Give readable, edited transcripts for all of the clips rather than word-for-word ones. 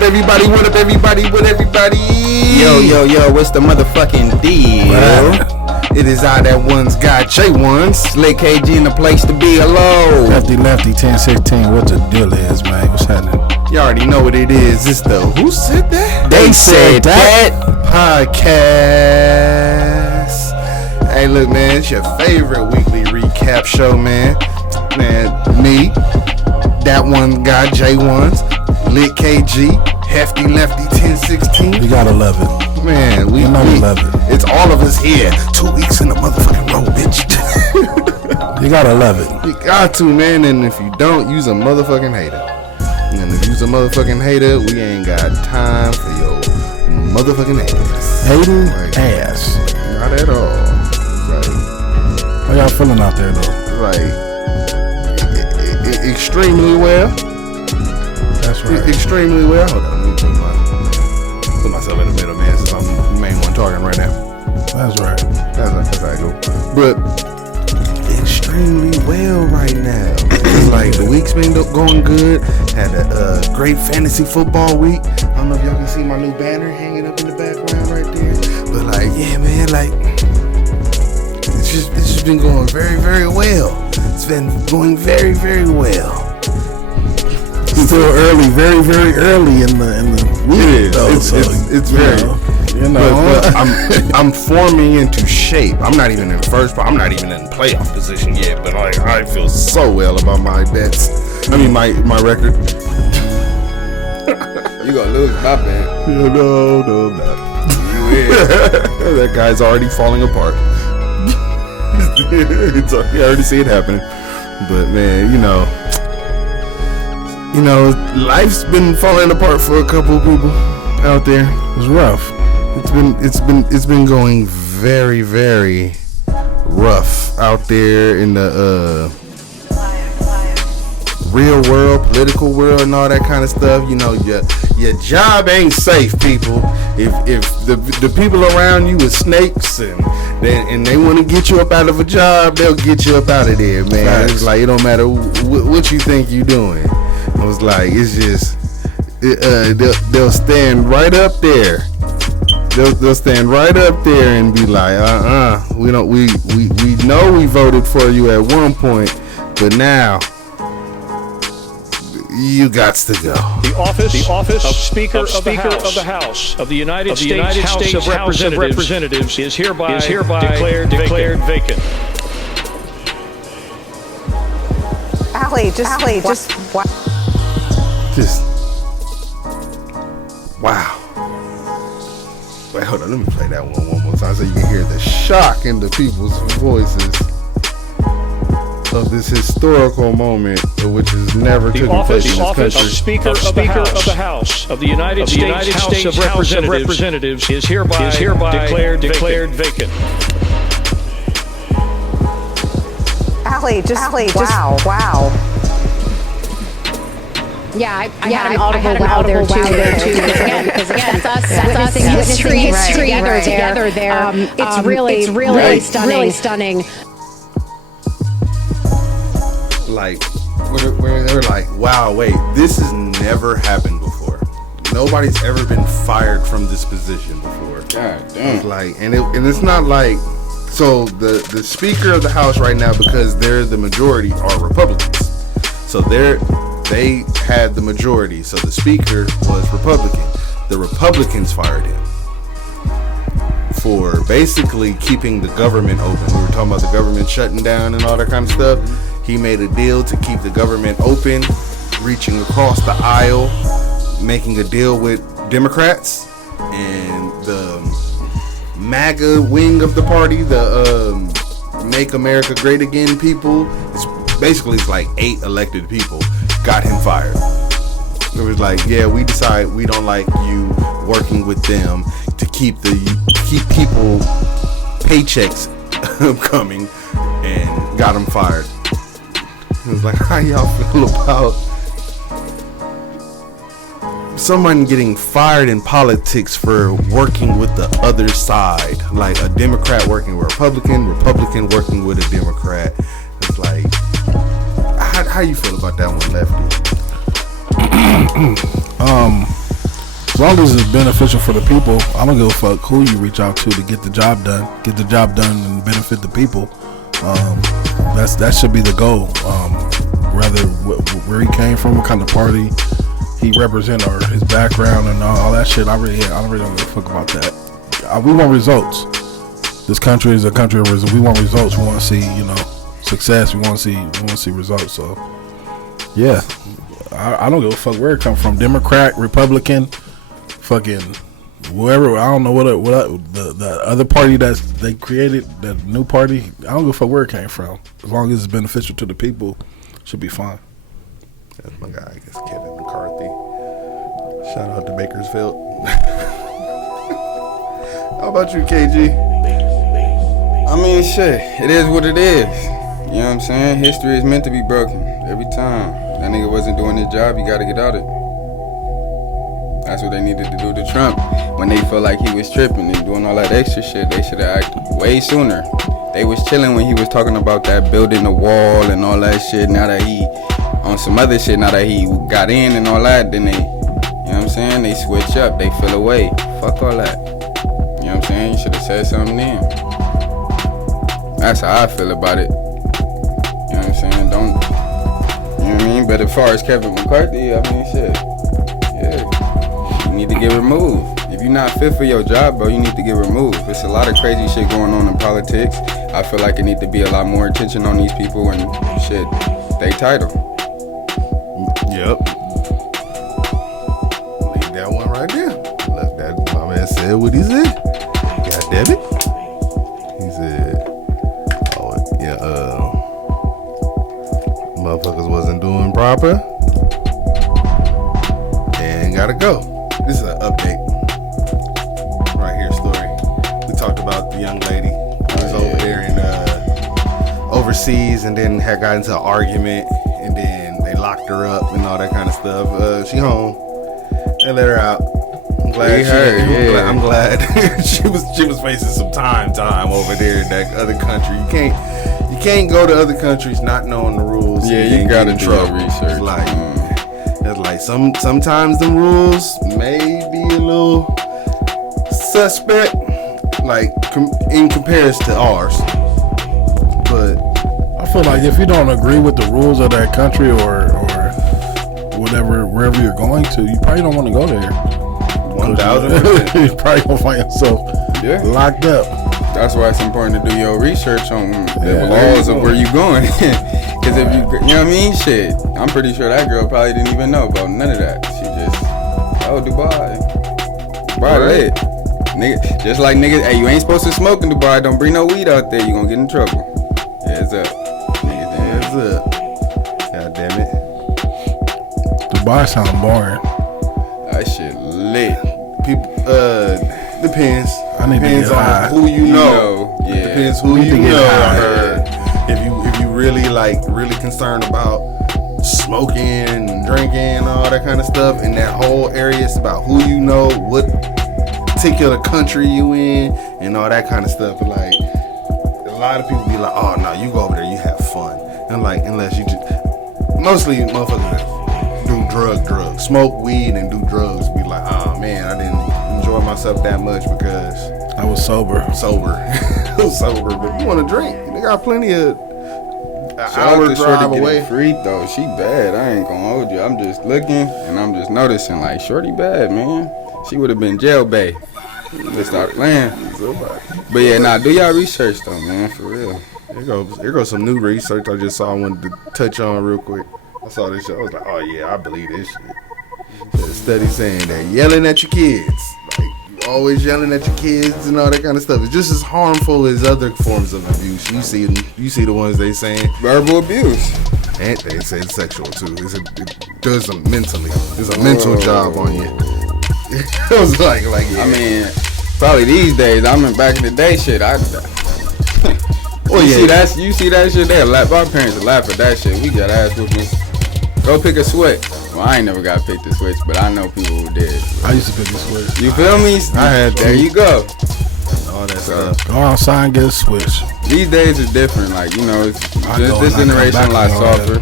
up, everybody? What up, everybody? What everybody? Yo, what's the motherfucking deal? It is I that one's got J1s. Slick KG in the place to be. Hello. Lefty 1016. What the deal is, man? What's happening? You already know what it is. It's the Who Said That? They Said That podcast. Hey, look, man, it's your favorite weekly recap show, man. Man, me, that one guy, J1s, Lit KG, Hefty Lefty 1016. You gotta love it. Man, we love it. It's all of us here. 2 weeks in the motherfucking row, bitch. You gotta love it. You got to, man. And if you don't, use a motherfucking hater. And if you's a motherfucking hater, we ain't got time for your motherfucking ass. Hating ass. Not at all. Right. How y'all feeling out there, though? Right. Extremely well. That's right. Extremely well. Hold on, let me put myself in the middle, man, since I'm the main one talking right now. That's right. That's how I go. But extremely well right now. It's like the week's been going good. Had a great fantasy football week. I don't know if y'all can see my new banner hanging up in the background right there. But like, yeah, man, like it's just been going very, very well. It's been going very, very well. Still early, very, very early in the week. It is. Though, It's very. But I'm forming into shape. I'm not even in first, I'm not even in playoff position yet. But I feel so well about my bets. I mean my record. You gonna lose my bet. No, I'm not. That guy's already falling apart. I already see it happening. But man, you know, life's been falling apart for a couple of people out there. It's rough. It's been going very, very rough out there in the real world, political world, and all that kind of stuff. You know, your job ain't safe, people. If the people around you is snakes and they want to get you up out of a job, they'll get you up out of there, man. Facts. It's like it don't matter what you think you doing. I was like, it's just they'll stand right up there. They'll stand right up there and be like, we know we voted for you at one point, but now you got to go. The office of Speaker of the House of the United States House of Representatives is hereby declared vacant. Allie, just wow. Just wow. Wait, hold on. Let me play that one more time so you can hear the shock in the people's voices of this historical moment, which has never taken place in this country. The office of Speaker of the House of the United States House of Representatives is hereby declared vacant. Allie, just wow. Yeah, I had an audible wow there too. Because again, that's us witnessing history together there. It's really stunning. Like, they're like, wow, wait, this has never happened before. Nobody's ever been fired from this position before. God damn. It's like, and it's not like, so the Speaker of the House right now, because they're the majority, are Republicans. So they had the majority, so the Speaker was Republican. The Republicans fired him for basically keeping the government open. We were talking about the government shutting down and all that kind of stuff. He made a deal to keep the government open, reaching across the aisle, making a deal with Democrats and the MAGA wing of the party, the Make America Great Again people. It's like 8 elected people got him fired. It was like, yeah, we decide we don't like you working with them to keep people paychecks coming, and got him fired. It was like, how y'all feel about someone getting fired in politics for working with the other side? Like a Democrat working with a Republican working with a Democrat. It's like, how you feel about that one, Lefty? long as it's beneficial for the people, I don't give a fuck who you reach out to get the job done. Get the job done and benefit the people. That should be the goal. Rather where he came from, what kind of party he represent, or his background and all that shit. I really don't give a fuck about that. We want results. This country is a country of results. We want results. We want to see, success. We want to see results. So, yeah, I don't give a fuck where it comes from. Democrat, Republican, fucking whoever. I don't know what the other party that they created, that new party. I don't give a fuck where it came from. As long as it's beneficial to the people, should be fine. That's my guy. I guess Kevin McCarthy. Shout out to Bakersfield. How about you, KG? I mean, shit, it is what it is. You know what I'm saying? History is meant to be broken every time. That nigga wasn't doing his job, he gotta get out of it. That's what they needed to do to Trump. When they felt like he was tripping and doing all that extra shit, they should have acted way sooner. They was chilling when he was talking about that building the wall and all that shit. Now that he on some other shit, now that he got in and all that, then they, you know what I'm saying? They switch up, they feel away. Fuck all that. You know what I'm saying? You should have said something then. That's how I feel about it. You know what I'm saying? Don't, you know what I mean? But as far as Kevin McCarthy, I mean, shit, yeah, you need to get removed. If you're not fit for your job, bro, you need to get removed. There's a lot of crazy shit going on in politics. I feel like it need to be a lot more attention on these people and shit, they title. Yep. Leave that one right there. Let that, my man said what he said. God damn it. He said, oh, yeah, motherfuckers wasn't doing proper and gotta go. This is an update. Right here, story. We talked about the young lady who was over there in overseas and then had got into an argument and then they locked her up and all that kind of stuff. She home. They let her out. I'm glad I'm glad she was facing some time over there in that other country. You can't go to other countries not knowing the rules. Yeah, you gotta do your research. It's like sometimes the rules may be a little suspect, like in comparison to ours. But I feel like if you don't agree with the rules of that country or whatever, wherever you're going to, you probably don't want to go there. 1,000%. You probably gonna find yourself locked up. That's why it's important to do your research on the laws of where you're going. Because if you know what I mean, shit, I'm pretty sure that girl probably didn't even know about none of that. She just, Dubai lit. Nigga, just like niggas, hey, you ain't supposed to smoke in Dubai. Don't bring no weed out there. You gonna get in trouble. Heads up. Heads up. God damn it. Dubai sound boring. That shit lit. People, depends. Depends on who you know. Yeah. Depends who you know. If you really concerned about smoking and drinking and all that kind of stuff, and that whole area is about who you know, what particular country you in, and all that kind of stuff. But like, a lot of people be like, oh no, you go over there, you have fun. And like, unless you just, mostly motherfuckers that do drugs, smoke weed and do drugs, be like, oh man, I didn't enjoy myself that much because I was sober. But you want to drink, they got plenty of hour drive away. Free though, she bad. I ain't gonna hold you. I'm just looking and I'm just noticing like shorty bad, man. She would have been jail bae. Let's start playing. But yeah, do y'all research though, man, for real. Here goes some new research I just saw. I wanted to touch on real quick. I saw this shit. I was like, oh yeah, I believe this shit. There's a study saying that yelling at your kids, like you always yelling at your kids and all that kind of stuff, is just as harmful as other forms of abuse. You see the ones they saying verbal abuse, and they say it's sexual too. It does them mentally. It's a mental job on you. It was like yeah. I mean, probably these days. I mean, back in the day, shit. You see that shit? They laugh. Our parents would laugh at that shit. We got ass whoopings. Go pick a switch. Well, I ain't never got picked a switch, but I know people who did. I used to pick a switch. You feel me? I had to. There you go. All that stuff. Go outside and get a switch. These days is different. Like, this generation a lot softer.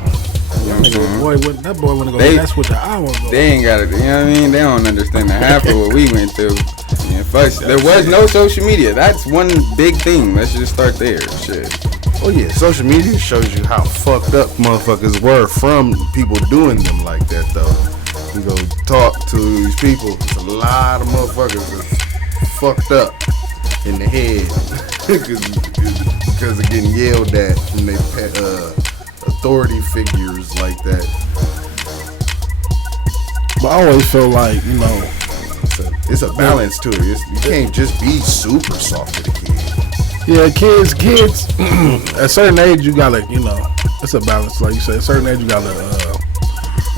You know what I'm saying? That boy wanna go mess with the hour. They ain't got it. You know what I mean? They don't understand the half of what we went through. Yeah, first, there was no social media. That's one big thing. Let's just start there. Shit. Oh yeah, social media shows you how fucked up motherfuckers were from people doing them like that though. You go talk to these people, it's a lot of motherfuckers that's fucked up in the head because of getting yelled at from their authority figures like that. But I always feel like, you know, it's a balance to it. You can't just be super soft to the kid. Yeah, kids, at a certain age, you gotta, you know, it's a balance. Like you said, at a certain age, you gotta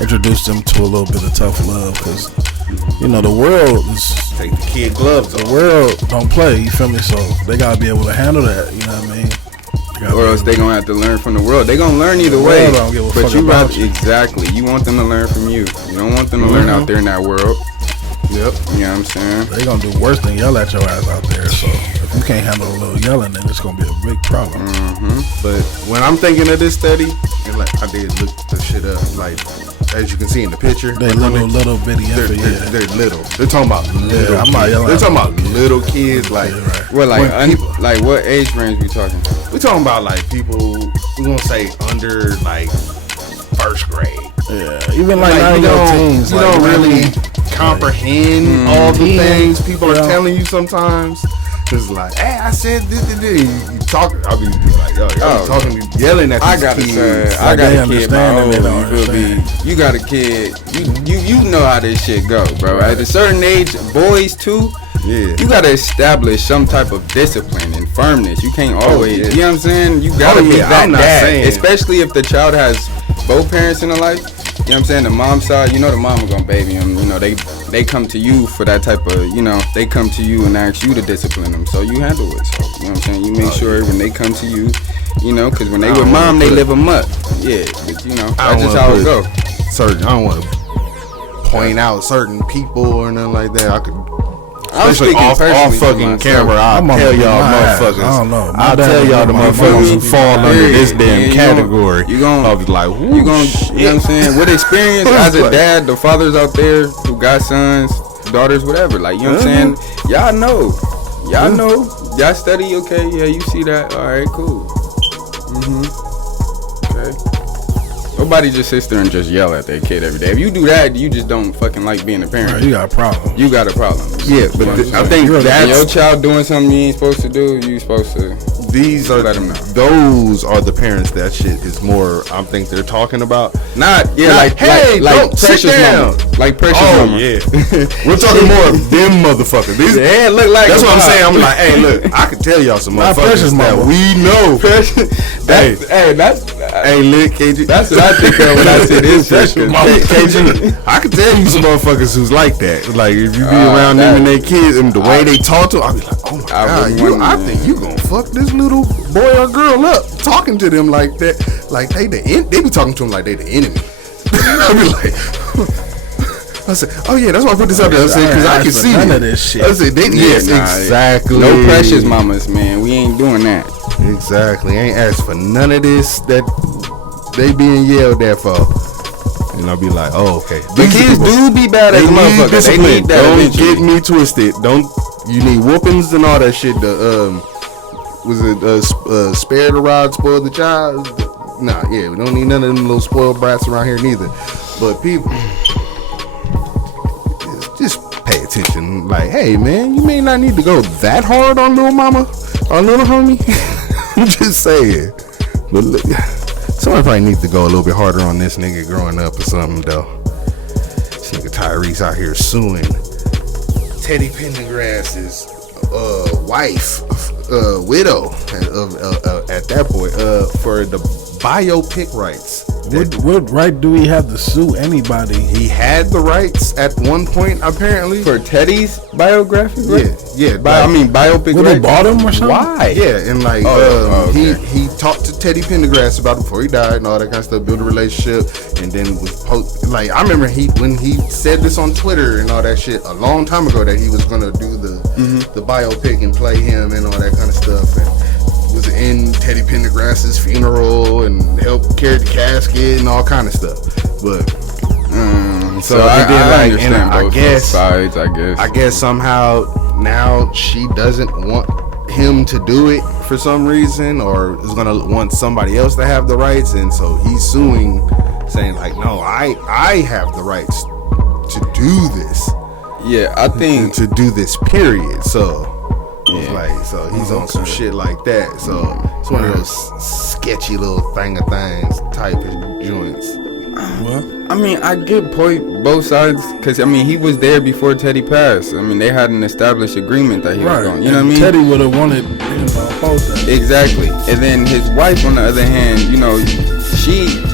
introduce them to a little bit of tough love, because, you know, the world is... Take the kid gloves off. The world don't play, you feel me? So they gotta be able to handle that, you know what I mean? Or else they gonna have to learn from the world. They gonna learn either way. Don't give a but fuck you about you. exactly. You want them to learn from you. You don't want them to learn out there in that world. Yep. You know what I'm saying? They gonna do worse than yell at your ass out there. So if you can't handle a little yelling, then it's gonna be a big problem. But when I'm thinking of this study, and like I did look the shit up, like as you can see in the picture, They little bitty they're, infant, they're little. They're talking about little. I'm not kids. yelling They're at talking them. about little kids. Like Well, like when people- like what age range we talking? we're talking about like people. We gonna say under like first grade. Yeah, even like Like, you 9-year-old don't, teens. you like, don't really like, comprehend all the Yeah. things people are Yeah. telling you sometimes. It's like, hey, I said this. You talk. I'll be like, yo, y'all talking, yelling at these I gotta kids. say, I Like, got they a kid my understand own. and they don't You feel me? understand. You got a kid. You know how this shit go, bro. At a certain age, boys too. Yeah. You gotta establish some type of discipline and firmness. You can't always, yeah. you know what I'm saying? You gotta be yeah, that I'm not dad, saying- especially if the child has both parents in their life. You know what I'm saying? The mom side, you know the mama gonna baby them. You know they come to you for that type of, you know, they come to you and ask you to discipline them. So you handle it. So you know what I'm saying? You make sure when they come to you, you know, because when they with mom, they live them up. Yeah, but you know, that's just how it go. Certain. I don't want to point out certain people or nothing like that. I could. I'm Especially speaking off personally for fucking myself. camera, I'll I'm gonna tell beat y'all my ass. motherfuckers. I don't know. My I'll dad tell would y'all the beat my motherfuckers who ass. fall under this Yeah, damn you category. You gon' I'll be like, you gon' you know what I'm saying? With experience as a dad, the fathers out there who got sons, daughters, whatever. Like, you know what I'm saying? Y'all know. Y'all know. Y'all study, okay, yeah, you see that. Alright, cool. Okay. Nobody just sits there and just yell at their kid every day. If you do that, you just don't fucking like being a parent. Bro, you got a problem. You got a problem. yeah, but I think If your that's child doing something you ain't supposed to do, you supposed to. these are Let 'em know. those are the parents that shit is more. I think they're talking about. Not hey, like don't sit precious down. mama. Like precious Oh mama. yeah, we're talking more of them motherfuckers. These, Yeah, it look like that's a what I'm vibe. saying. I'm like, hey, look, I can tell y'all some Not motherfuckers precious that mama. we know. That's, hey, that's Hey, look, KG. that's what I think of when I say this. KG, I can tell you some motherfuckers who's like that. Like if you be around them and their kids and the way they talk to them, I'll be like, oh my I god, wouldn't want I to, think you gonna fuck this little boy or girl up talking to them like that. Like they be talking to them like they the enemy. I be like, I said, oh yeah, that's why I put this up there. I said, because I can see none it. of this shit. I said, yes, Nah, exactly. No precious mamas, man. We ain't doing that. Exactly. Ain't asked for none of this that they being yelled at for. And I'll be like, oh, okay. The kids do be bad as They a need motherfucker. They discipline. need that Don't eventually. get me twisted. Don't. You need whoopings and all that shit. The was it spare the rod, spoil the child? Nah, yeah, we don't need none of them little spoiled brats around here neither. But people, just pay attention. Like, hey man, you may not need to go that hard on little mama or little homie. I'm just saying. But look, somebody probably needs to go a little bit harder on this nigga growing up or something though. This nigga Tyrese out here suing Teddy Pendergrass's wife, widow at that point for the biopic rights. What right do we have to sue anybody? He had the rights at one point apparently. For Teddy's biography, right? Yeah. Biopic. What, they rights? bought him or something? Why? Yeah, and like okay. he talked to Teddy Pendergrass about it before he died and all that kind of stuff, build a relationship, and then was like I remember when he said this on Twitter and all that shit a long time ago that he was gonna do the biopic and play him and all that kind of stuff. And was in Teddy Pendergrass's funeral and helped carry the casket and all kind of stuff. But so I understand both sides. I guess somehow now she doesn't want him to do it for some reason, or is gonna want somebody else to have the rights, and so he's suing, saying like, no, I have the rights to do this. Yeah, I think to do this period. So it's like, so he's on some shit like that. So it's one of those sketchy little things type of joints. Well, I mean, I get both sides, because I mean, he was there before Teddy passed. I mean, they had an established agreement that he was going. You know what I mean? Teddy would have wanted him to oppose that. Exactly. And then his wife, on the other hand, you know,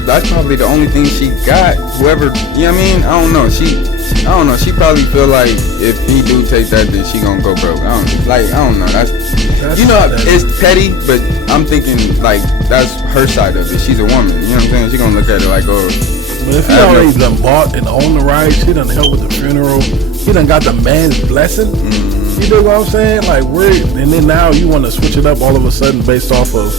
that's probably the only thing she got. Whoever, you know what I mean? I don't know. She probably feel like if he do take that, then she gonna go broke. I don't know. That's you know, it's petty, but I'm thinking like that's her side of it. She's a woman. You know what I'm saying? She gonna look at it like, oh. But if he already done bought and owned the rights, he done helped with the funeral, he done got the man's blessing. Mm-hmm. You know what I'm saying? Like, and then now you want to switch it up all of a sudden based off of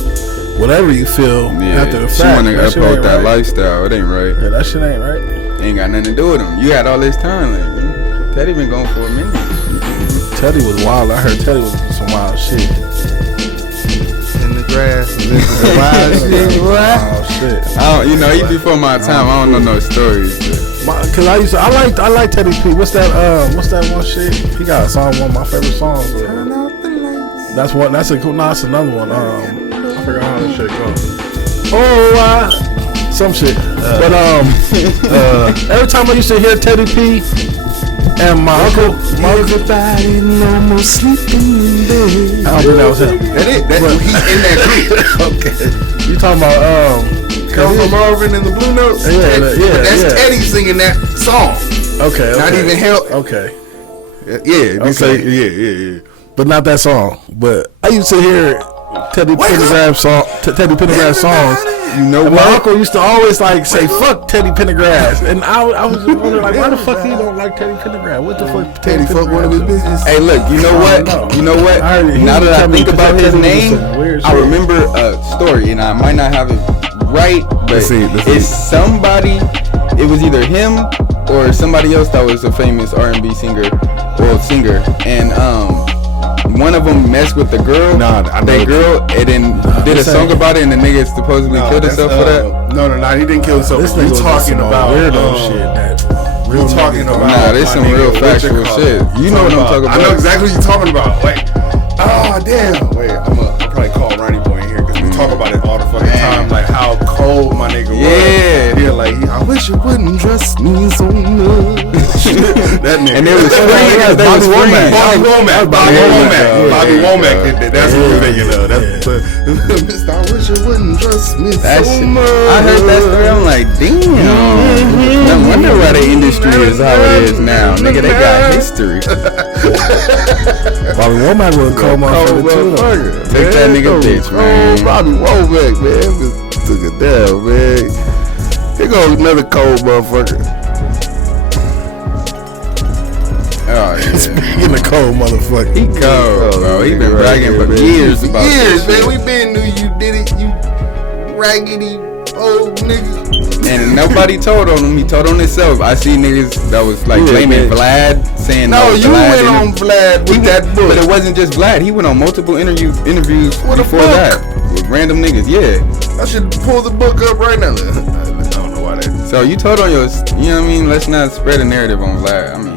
whatever you feel after the fact. She want to uphold that lifestyle. It ain't right. Yeah, that shit ain't right. Ain't got nothing to do with him. You had all this time. Like, Teddy been going for a minute. Teddy was wild. I heard Teddy was some wild shit. In the grass, wild shit. Wild shit. You know, he before my time. I don't know no stories. Cause I like Teddy P. What's that one shit? He got a song, one of my favorite songs. That's one. That's a cool. No, that's another one. I forgot how that shit goes. Some shit. But every time I used to hear Teddy P and my uncle, everybody no more sleeping in bed. I don't think that was him. He's in that group. Okay. You talking about Cousin Marvin and the Blue Notes? Yeah. But that's Teddy singing that song. Okay. Not even help. Okay. Yeah. Yeah. But not that song. But I used to hear Teddy Pendergrass songs. You know what? My uncle used to always like say "fuck Teddy Pendergrass," and I was just wondering like, why the fuck he don't like Teddy Pendergrass? What the fuck? Teddy fuck one of his business. Hey, look, you know what? You know what? Now that I think about his name, I remember a story, and I might not have it right, but it's somebody. It was either him or somebody else that was a famous R&B singer, and one of them messed with the girl. And then did a song about it, and the nigga supposedly killed himself for that. No, he didn't kill himself. This nigga talking about weirdo shit. Real talking about. Nah, this some real factual shit. You know what I'm talking about. I know exactly what you're talking about. Like, oh damn. Wait, I'll probably call Ronnie Boy in here because we talk about it all the fucking time. Like how cold my nigga was. Yeah, like I wish you wouldn't trust me so much. That nigga. And it was Bobby Womack did that. That's what we're thinking of. Mister, I wish you wouldn't trust me so much. I heard that story. I'm like, damn. No wonder why the industry is how it is now. Nigga, they got history. Bobby Womack was a cold motherfucker too. Take that nigga bitch, man. Bobby Womack, man. Took it down, man. Here goes another cold motherfucker. Oh, yeah. Speaking of cold motherfucker. He cold, bro. He been bragging for years about this man. shit. We been knew you did it, you raggedy old nigga. And nobody told on him. He told on himself. I see niggas that was like blaming Vlad, saying no, you Vlad went on Vlad with that book. But it wasn't just Vlad. He went on multiple interviews before that with random niggas. Yeah. I should pull the book up right now. I don't know why that. So you told on yours. You know what I mean? Let's not spread a narrative on Vlad. I mean.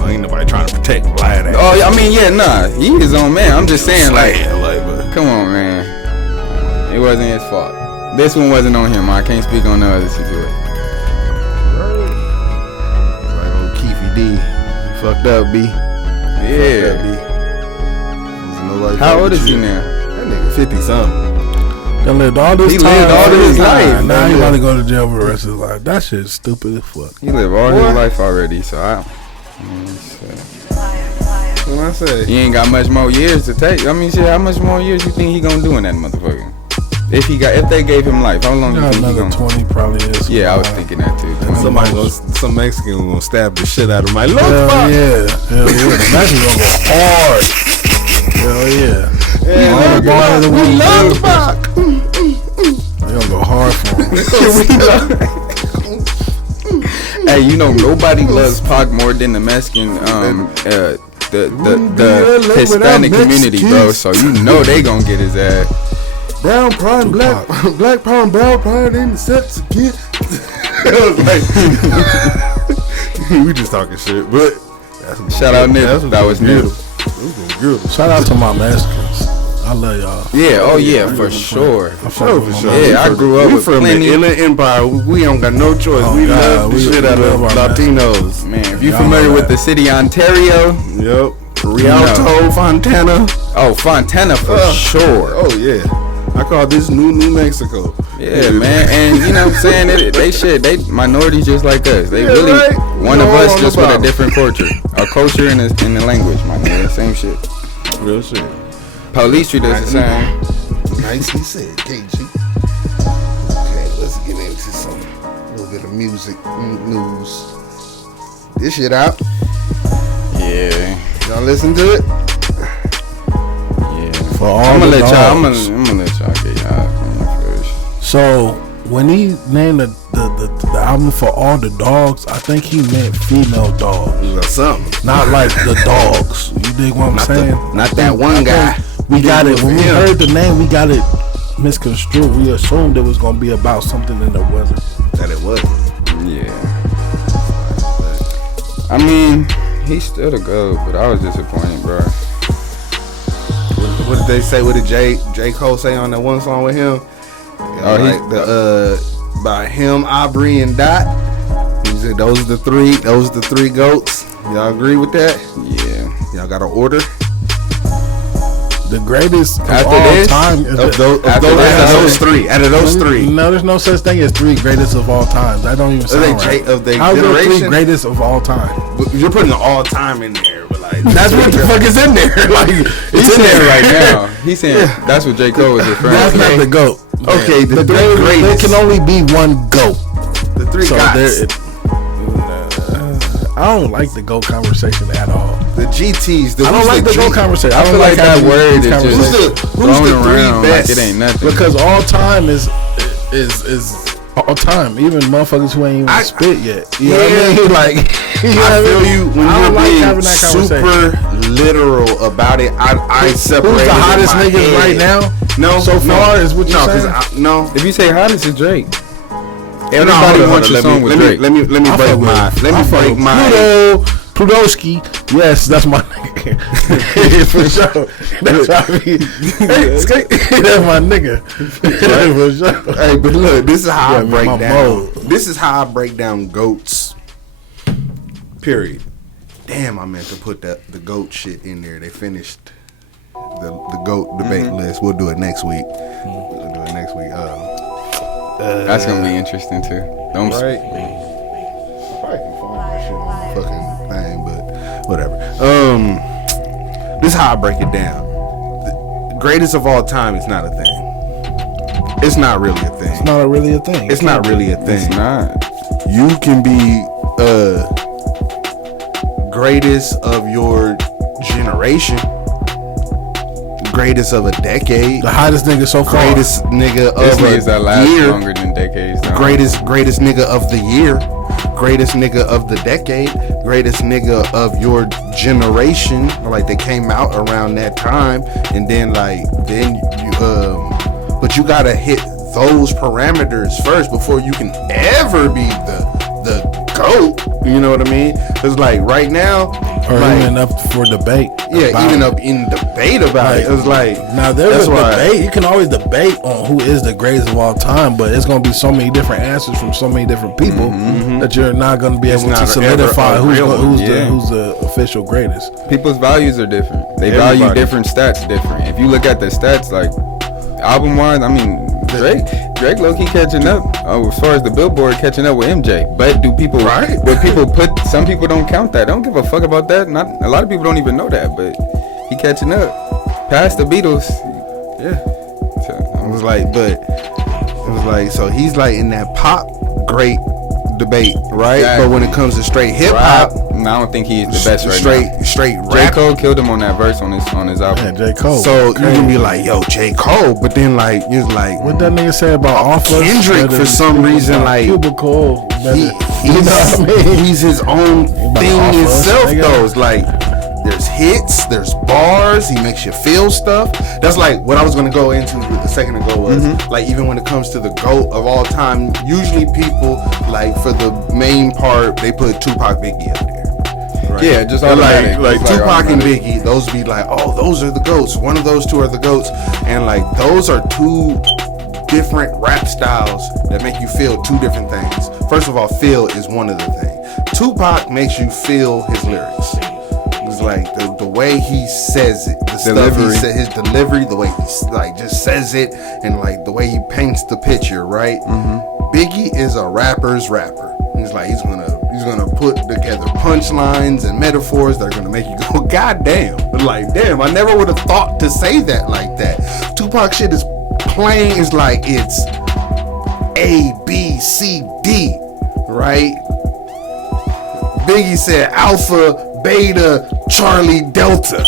Ain't nobody trying to protect Vlad. Oh, I mean, yeah, nah. He his own man. I'm just saying, like come on, man. It wasn't his fault. This one wasn't on him. I can't speak on the other situation. Like old Keefy D. He fucked up, B. Yeah. How old is he now? That nigga 50-something. He lived all this time. He lived all his life. Now he want to go to jail for the rest of his life. That shit's stupid as fuck. He lived all his life already, so What I say? He ain't got much more years to take. I mean, shit, how much more years you think he gonna do in that motherfucker? If they gave him life, how long do you think he gonna? 20 probably is. Yeah, I was thinking that too. Some Mexican gonna stab the shit out of my little fuck. Yeah. Hell yeah. The Mexican gonna go hard. Hell yeah. All the ball of the We week. love the Bach. They gonna go hard for him. Hey, you know nobody loves Pac more than the Mexican, the Hispanic community, bro. So you know they gonna get his ass. Brown pride, black power, and brown pride in the sets again. We just talking shit, but Shout out Nip. That was Nip. Shout out to my Mexicans. I love y'all. Yeah, oh yeah, for sure. sure. Yeah, I grew up We with from plenty. the Inland Empire. We don't got no choice. Oh, we God, love the we shit out of love our Latinos. Man, if you're Y'all familiar know with that. the city Ontario, Yep. Rialto, Fontana. oh Fontana for sure. Oh yeah. I call this New Mexico. Yeah, man, and you know what I'm saying? They minorities just like us. They Yeah, really right. one We of all us on just the with a bottom. different culture, and the language, my nigga. Same shit. Real shit. Police treat us the same. Nicely said, KG. Okay, let's get into some little bit of music news. This shit out. Yeah, Y'all listen to it? yeah. For all I'm gonna the let y'all. dogs. I'm gonna let y'all get y'all opinion first. So when he named the album For All the Dogs, I think he meant female dogs, Or something. not like the dogs. You dig what I'm saying? Not that one guy. We got it. When we him. heard the name, we got it misconstrued. We assumed it was gonna be about something, and it wasn't. That it was. Yeah. I mean, he's still the GOAT, but I was disappointed, bro. What did they say? What did J. Cole say on that one song with him? Oh, Like by him, Aubrey, and Dot. He said those are the three goats. Y'all agree with that? Yeah. Y'all got an order? The greatest of After all this? time is Of those three. Out of those three. No, there's no such thing as three greatest of all time. That don't even sound right. Of the How's there three generation? greatest of all time? You're putting all time in there, but like That's what the fuck is in there. Like He's it's in saying there right now. He's saying that's what J. Cole is referring That's to. not the goat. Okay, the three There greatest. can only be one goat. The three So goats. I don't like the GOAT conversation at all. The GTs. I don't like the GOAT conversation. I feel like that having word these is conversations. just Who's thrown the three around best? like it ain't nothing. Because all time is all time. Even motherfuckers who ain't even spit yet. You know what I mean? Like, you know I what feel mean? you when I you're don't like being having that conversation. super literal about it. I separate. Who's the hottest niggas right now? No, So far is what you're saying? No. if you say hottest, it's Drake. Hold Everybody on, wants your song with Drake. Let me break my. Plutoski. Yes, that's my nigga. For sure. That's my nigga. For sure. Hey, but look, this is how I Yeah, break my down. mode. This is how I break down goats. Period. Damn, I meant to put the goat shit in there. They finished the goat debate list. We'll do it next week. We'll do it next week. That's gonna be interesting too. Don't Right. I probably can find that shit on the fucking thing, but whatever. This is how I break it down. The greatest of all time is not a thing. It's not really a thing. It's not really a thing. It's not really a thing. It's not. You can be greatest of your generation, greatest of a decade, The hottest nigga so far. greatest nigga This of niggas that a last year, longer than decades. Though. greatest nigga of the year, greatest nigga of the decade, greatest nigga of your generation. Like they came out around that time, and then but you gotta hit those parameters first before you can ever be the GOAT. You know what I mean? Cause like right now, Or like, even up for debate. yeah, about even it. up in debate about it. It's like Now there's that's a why- debate. You can always debate on who is the greatest of all time, but it's gonna be so many different answers from so many different people that you're not gonna be It's able not to ever solidify a who's real one. who's the official greatest. People's values are different. They value Everybody. different stats different. If you look at the stats, like album wise, I mean Drake low key catching up as far as the Billboard catching up with MJ. But do people some people don't count that. They don't give a fuck about that. Not a lot of people don't even know that, but he catching up past the Beatles. Yeah. So, It was like, so he's like in that pop great debate, right? Exactly. But when it comes to straight hip hop, I don't think he's the best right straight now. rap. J. Cole killed him on that verse on his album. Man, J. Cole. So you crazy. can be like, yo, J. Cole, but then like you're like, What that nigga say about Off Us? Kendrick for some reason, like Cubicle. he's his own thing Off Us, himself nigga. though. It's like there's hits, there's bars, he makes you feel stuff. That's like what I was gonna go into a second ago was like even when it comes to the GOAT of all time, usually people like for the main part they put Tupac, Biggie up there. Right? Yeah, just They're automatic. like It's Tupac and automatic. Biggie, those be like, oh, those are the GOATs. One of those two are the GOATs. And like those are two different rap styles that make you feel two different things. First of all, feel is one of the things. Tupac makes you feel his lyrics. It's like the way he says it, the Delivery. stuff he said, his delivery, the way he like just says it, and like the way he paints the picture, right? Biggie is a rapper's rapper. He's like he's gonna put together punchlines and metaphors that are gonna make you go, God damn. Like, damn, I never would have thought to say that like that. Tupac shit is plain, it's like it's A, B, C, D, right? Biggie said Alpha, Beta, Charlie, Delta.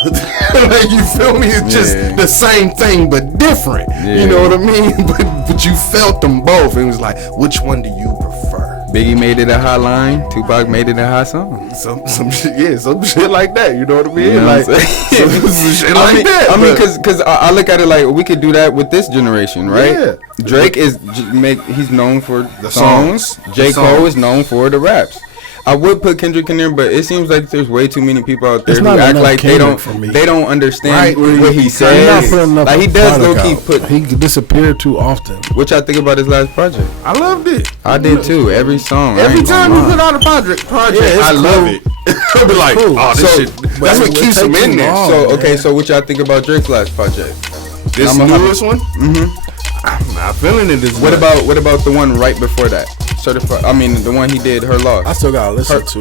Like, you feel me? It's just the same thing but different. You know what I mean? But you felt them both. It was like, which one do you prefer? Biggie made it a hot line. Tupac made it a hot song. Some shit, yeah, some shit like that. You know what I mean? You know like what I'm saying? some shit like that. I mean, but- because I look at it like we could do that with this generation, right? Yeah. Drake he's known for the songs. songs. J. The Cole songs. is known for the raps. I would put Kendrick in there, but it seems like there's way too many people out there It's who not act enough like Kendrick for me. they don't understand Right, what he He's says. not putting enough Like he does low product key out. put. He disappeared too often. What y'all think about his last project? I loved it. I did too. Every song. I Every ain't gonna time you lie. put out a project, it's I love cool. it. I'll be like, Cool. oh, this So- shit. That's what it keeps take him in too there. long. So Oh, okay, man. so what y'all think about Drake's last project? This I'm gonna have- newest one? I'm not feeling it as What much. about the one right before that? Certified. I mean, the one he did, Her Loss. I still gotta listen to.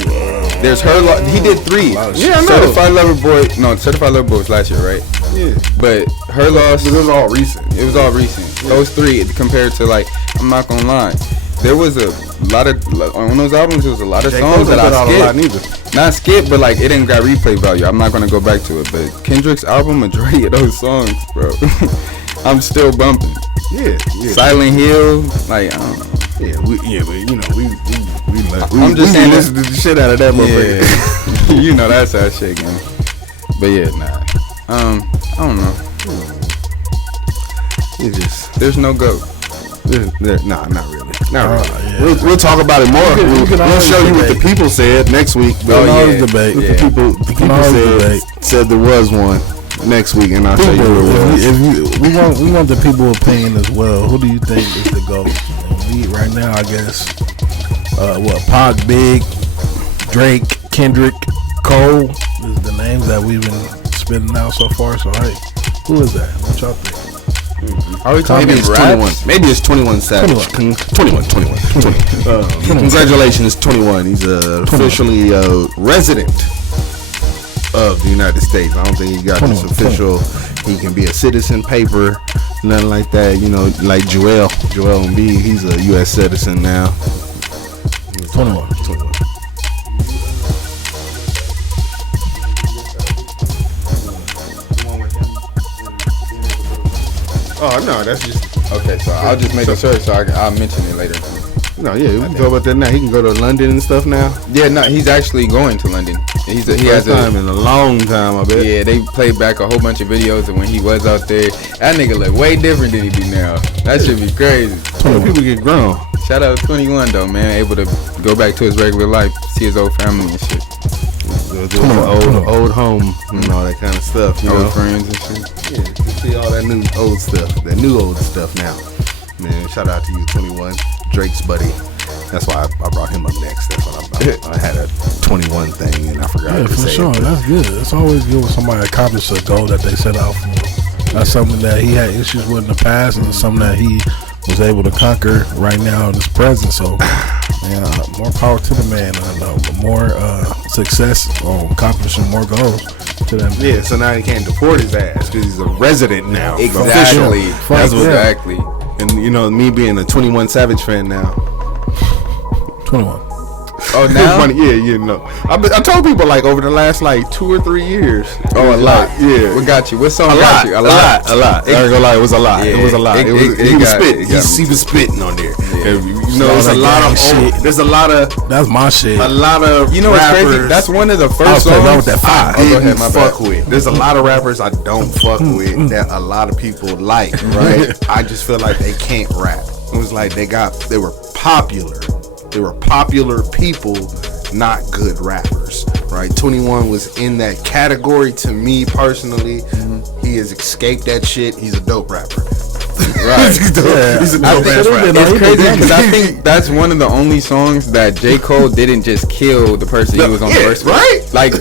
There's Her Loss. He did 3. lot of shit. Yeah, I know. Certified Lover Boy. No, Certified Lover Boy was last year, right? Yeah. But Her Loss. It was all recent. It was all recent. Those 3 compared to like, I'm not gonna lie. There was a lot of on those albums. There was a lot of J. songs Cole that don't put out I a lot skipped. neither. Not skip, but like it didn't got replay value. I'm not gonna go back to it. But Kendrick's album, majority of those songs, bro, I'm still bumping. Yeah. Silent Hill, like I don't know. Yeah, but you know, we I'm just saying listen to the shit out of that motherfucker. Yeah, you know that's how shit going. But yeah, nah. I don't know. It's just, There's no GOAT. nah, not really. Not really. Yeah. We'll talk about it more. You can We'll always show you what the debate. people said next week. But Oh, always yeah. debate. Yeah. the people always said there was one next week, and I'll show you People, what it was. if you, we want the people opinion as well. Who do you think is the GOAT? And we right now, I guess, Pac, Big, Drake, Kendrick, Cole is the names that we've been spitting out so far. So hey, who is that? What y'all think? Are we talking Maybe it's raps? 21. Maybe it's 21 Savage. 21. Congratulations, 21. He's officially a resident of the United States. I don't think he got this 21. official. He can be a citizen paper, nothing like that. You know, like Joel Embiid. He's a U.S. citizen now. 21. 21. Oh no, that's just Okay, so I'll just make a search so I'll mention it later. no. Yeah, we can go about that now. He can go to London and stuff now. Yeah, no, he's actually going to London. He has First a time in a long time, I bet. Yeah, they played back a whole bunch of videos of when he was out there. That nigga look way different than he do now. That should be crazy. People get grown. Shout out 21 though, man. Able to go back to his regular life, see his old family and shit, Old home and all that kind of stuff. You know, old friends and shit. yeah, to see all that new old stuff, that new old stuff now. Man, shout out to you, 21, Drake's buddy. That's why I brought him up next. That's what I had a 21 thing and I forgot Yeah, to for say sure. it. That's good. It's always good when somebody accomplishes a goal that they set out for. That's something that he had issues with in the past, and it's something that he was able to conquer right now in his present. So, man, more power to the man. More success on accomplishing more goals to that man. Yeah, so now he can't deport his ass because he's a resident now. Exactly. Official. That's what. Exactly. And you know, me being a 21 Savage fan now. 21. Oh, now? I told people like over the last like 2 or 3 years. Oh, a lot. Yeah. What got you? What song A got lot. you? I ain't gonna lie, it was a lot. Yeah, It was a lot. He was spitting. He was spitting on there. Yeah. You know, there's a lot of shit. there's a lot of That's my shit. a lot of You know what's rappers crazy? That's one of the I was first playing around songs. with that I five. Oh, go ahead, didn't my fuck bad. with. There's a lot of rappers I don't fuck with that a lot of people like, right? I just feel like they can't rap. It was like they were popular. They were popular people, not good rappers, right? 21 was in that category to me personally. He has escaped that shit. He's a dope rapper. Right. He's a dope ass rapper. It's crazy because I think that's one of the only songs that J. Cole didn't just kill the person he was on the first with. right? Like,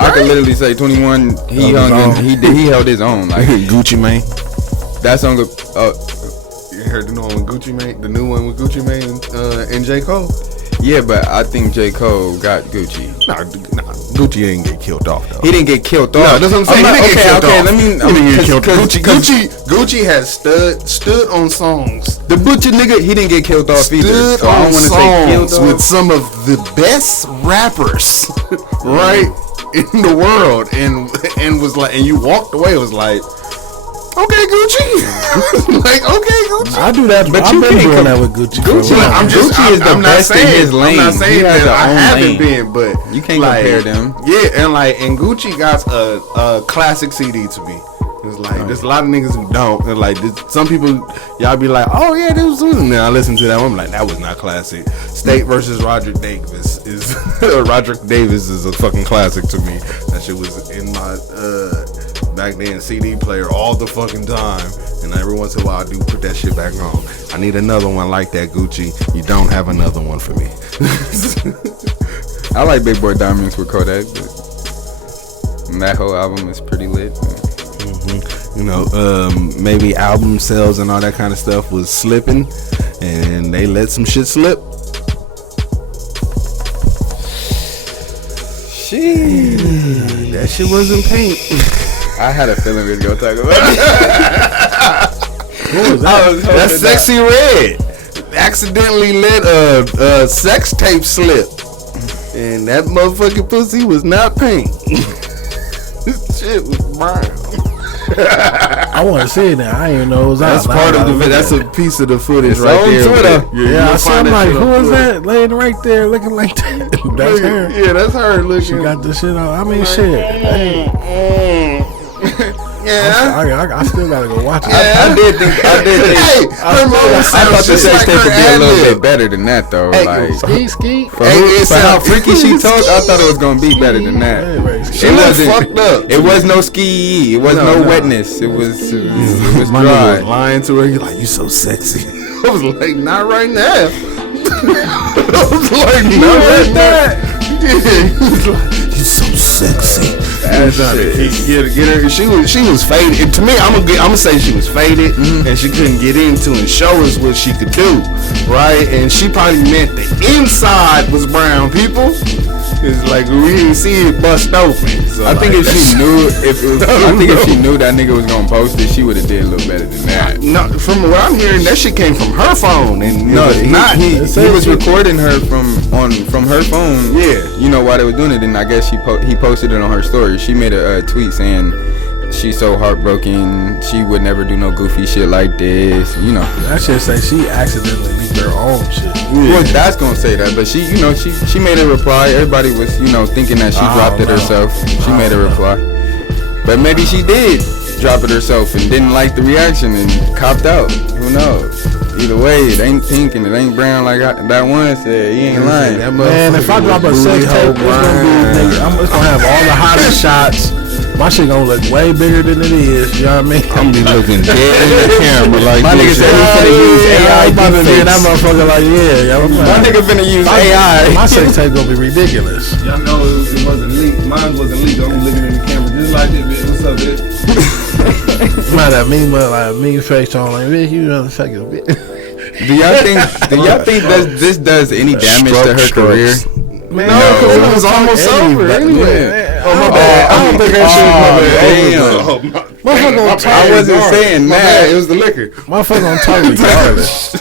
I could literally say 21. He held his own. Like Gucci Mane. that song. You heard the new one with Gucci Mane? The new one with Gucci Mane and J. Cole? Yeah, but I think J. Cole got Gucci. Nah, Gucci didn't get killed off though. He didn't get killed off. No, that's what I'm saying. Not, He didn't get killed off. Let me. He didn't get killed off. Gucci has stood on songs. The butcher nigga, he didn't get killed off either. Stood So I on don't want to say killed songs off. with some of the best rappers, right, in the world, and was like, and you walked away. It was like, okay, Gucci, like okay, Gucci. I do that, but I've been doing that with Gucci. Gucci, Gucci is the best in his lane. I'm not saying He has that I their own haven't lane. been, but You can't like, compare them. Yeah, and Gucci got a classic CD to me. It's like there's a lot of niggas who don't. And like some people, y'all be like, oh yeah, this was. And then I listen to that one, I'm like, that was not classic. State versus Roderick Davis is Roderick Davis is a fucking classic to me. That shit was in my back then CD player all the fucking time. And every once in a while I do put that shit back on. I need another one like that, Gucci. You don't have another one for me. I like Big Boy Diamonds with Kodak, but that whole album is pretty lit. You know, maybe album sales and all that kind of stuff was slipping, and they let some shit slip. Shit. That shit wasn't paint. I had a feeling we was gonna talk about it. What was that? That's Sexy Red. Accidentally let a sex tape slip, and that motherfucking pussy was not paint. This shit was brown. I want to see it now. I didn't even know it was out. That's part of the. That's a piece of the footage It's right on there. Twitter. Yeah, I saw like, who was that laying right there looking like that? That's her. Yeah, that's her looking. She got the shit on. I mean, shit. Hey, Yeah. I still gotta go watch it. I did think. Hey, her mama I sounds thought the just sex like tape her would be a little ad-lib. bit better than that, though. Hey, Like Ski. for, Hey, who, it for how sound- freaky she talked, I thought it was gonna be better than that. She It looked wasn't. fucked up. It was no ski. It was no wetness. It was. It was My nigga was dry. lying to her. He's like, you so sexy. I was like, not right now. I was like, not right now. Yeah, he was like, you so sexy. That shit. Get her. She was faded. And to me, I'm gonna say she was faded, and she couldn't get into and show us what she could do, right? And she probably meant the inside was brown. People, it's like we didn't see it bust open. So I think like, if she knew, if she knew that nigga was gonna post it, she would have did a little better than that. no, from what I'm hearing, that shit came from her phone, and No, it was he was recording her from her phone. Yeah. You know why they were doing it, and I guess he posted it on her story. She made a tweet saying she's so heartbroken. She would never do no goofy shit like this. You know. That shit say she accidentally leaked her own shit. Well, that's gonna say that, but she made a reply. Everybody was, thinking that she dropped it herself. She made a reply, but maybe she did drop it herself and didn't like the reaction and copped out. Who knows? Either way, it ain't pink and it ain't brown like that one said. He ain't lying. Man, if I drop a sex tape, it's gonna have all the hottest shots. My shit gonna look way bigger than it is. You know what I mean? I'm be looking dead in the camera like My nigga this. said he finna use AI I'm about to be that deepfakes. motherfucker like, yeah. My nigga finna use AI. My sex tape gonna be ridiculous. Y'all know it wasn't leaked. Mine wasn't leaked. I'm looking in the camera just like this, bitch. What's up, bitch? Man, that mean face on like, bitch, you know, second bitch. Do y'all think this does any damage to her career? Man, No, 'cause it was almost over Yeah. anyway. my bad. I don't think that shit Damn. Motherfucker on top. I wasn't saying that. It was the liquor. Motherfucker on top regardless.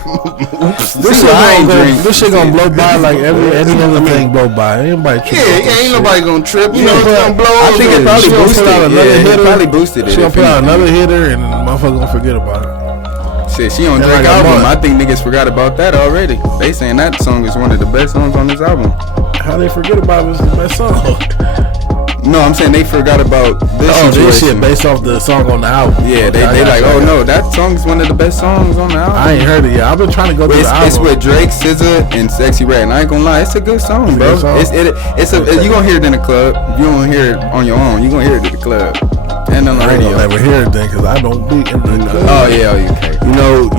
This shit gonna blow by like any other thing blow by. Anybody trip? Ain't nobody gonna trip. You know it's gonna blow I over. think it probably boosted another hitter. Probably boosted it. She gonna put out another hitter and the motherfucker gonna forget about it. Shit, she on And Drake like a album. month. I think niggas forgot about that already. They saying that song is one of the best songs on this album. How they forget about it was the best song. No, I'm saying they forgot about this This situation. shit based off the song on the album. Yeah, Okay, they like, oh no, that song's one of the best songs on the album. I ain't heard it yet. I've been trying to go through the album. It's with Drake, SZA, and Sexy Red. And I ain't gonna lie, it's a good song, bro. Good song. You gonna hear it in the club. You gonna hear it on your own. You gonna hear it at the club and on the I ain't radio. gonna never hear it then because I don't be in the club. Oh yeah, you okay. You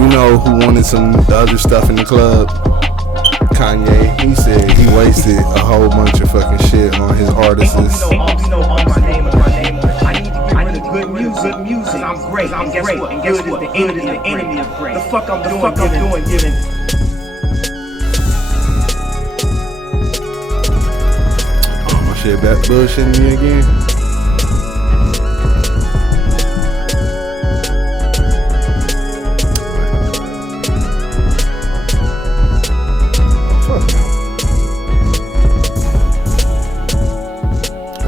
know who wanted some other stuff in the club? Kanye. He said he wasted a whole bunch of fucking shit on his artists. I need to get rid of good music. I'm great. And guess what? The enemy of great. The fuck I'm doing giving. Oh, my shit back bullshitting me again.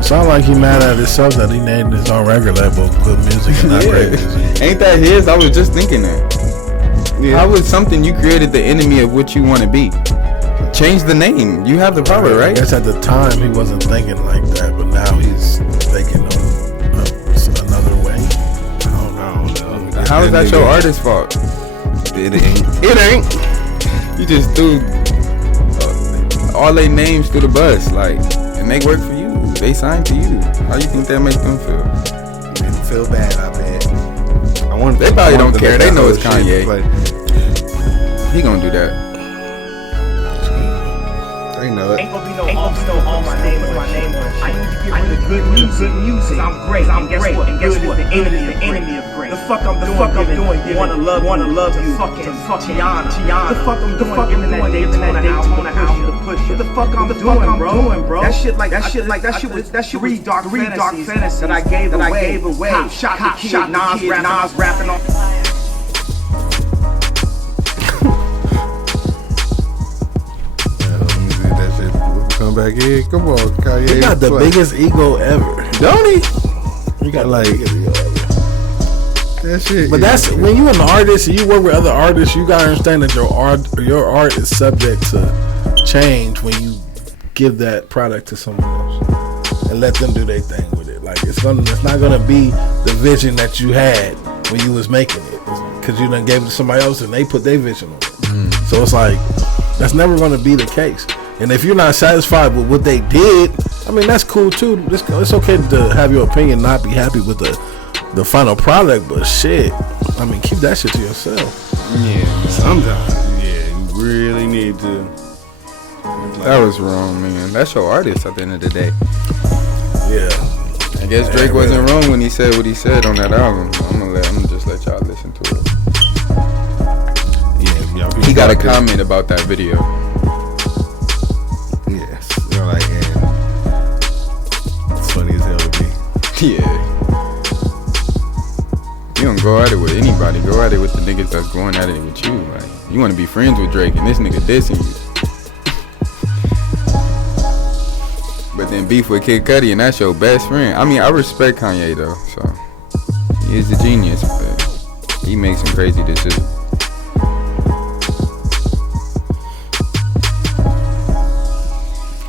Sound like he mad at himself that he named his own record label Good Music and not Great Music. Ain't that his? I was just thinking that. Yeah. How was something you created the enemy of what you want to be? Change the name. You have the power, I right? guess at the time he wasn't thinking like that, but now he's thinking another way. I don't know. How is that your artist's fault? It ain't. You just threw all their names through the bus, like, and they work for you. They signed to you. How you think that makes them feel? They feel bad, I bet. They probably don't care. They know it's whole shit, Kanye. but He gonna do that. they know it. Ain't gonna be no all my name on it. I need to get rid of good music. I'm great. And guess what? The enemy of great. The fuck I'm doing wanna love you. Fucking Tiana. The fuck I'm doing giving that Daytona album to push. What the fuck I'm doing, bro? That shit was three dark fantasies that I gave away. Cop shot the kid, Nas rapping on. Come back here. Come on, Kanye. He got the biggest ego ever. Don't he? He got Like, the biggest ego ever. That shit. But that's when you an artist and you work with other artists, you gotta understand that your art is subject to change when you give that product to someone else and let them do their thing with it. Like it's not gonna be the vision that you had when you was making it, because you done gave it to somebody else and they put their vision on it. So it's like that's never gonna be the case. And if you're not satisfied with what they did, I mean that's cool too. It's okay to have your opinion, not be happy with the final product, but shit, I mean keep that shit to yourself. Yeah, sometimes. Yeah, you really need to. That was wrong, man. That's your artist at the end of the day. Yeah. I guess Drake wasn't wrong when he said what he said on that album. I'm gonna just let y'all listen to it. Yeah, He got a comment about that video. Yes, they're like, yeah, it's funny as hell to me. Yeah. You don't go at it with anybody. Go at it with the niggas that's going at it with you. Like, you want to be friends with Drake and this nigga dissing you. But then beef with Kid Cudi and that's your best friend. I mean, I respect Kanye though, so he is a genius, but he makes some crazy decisions.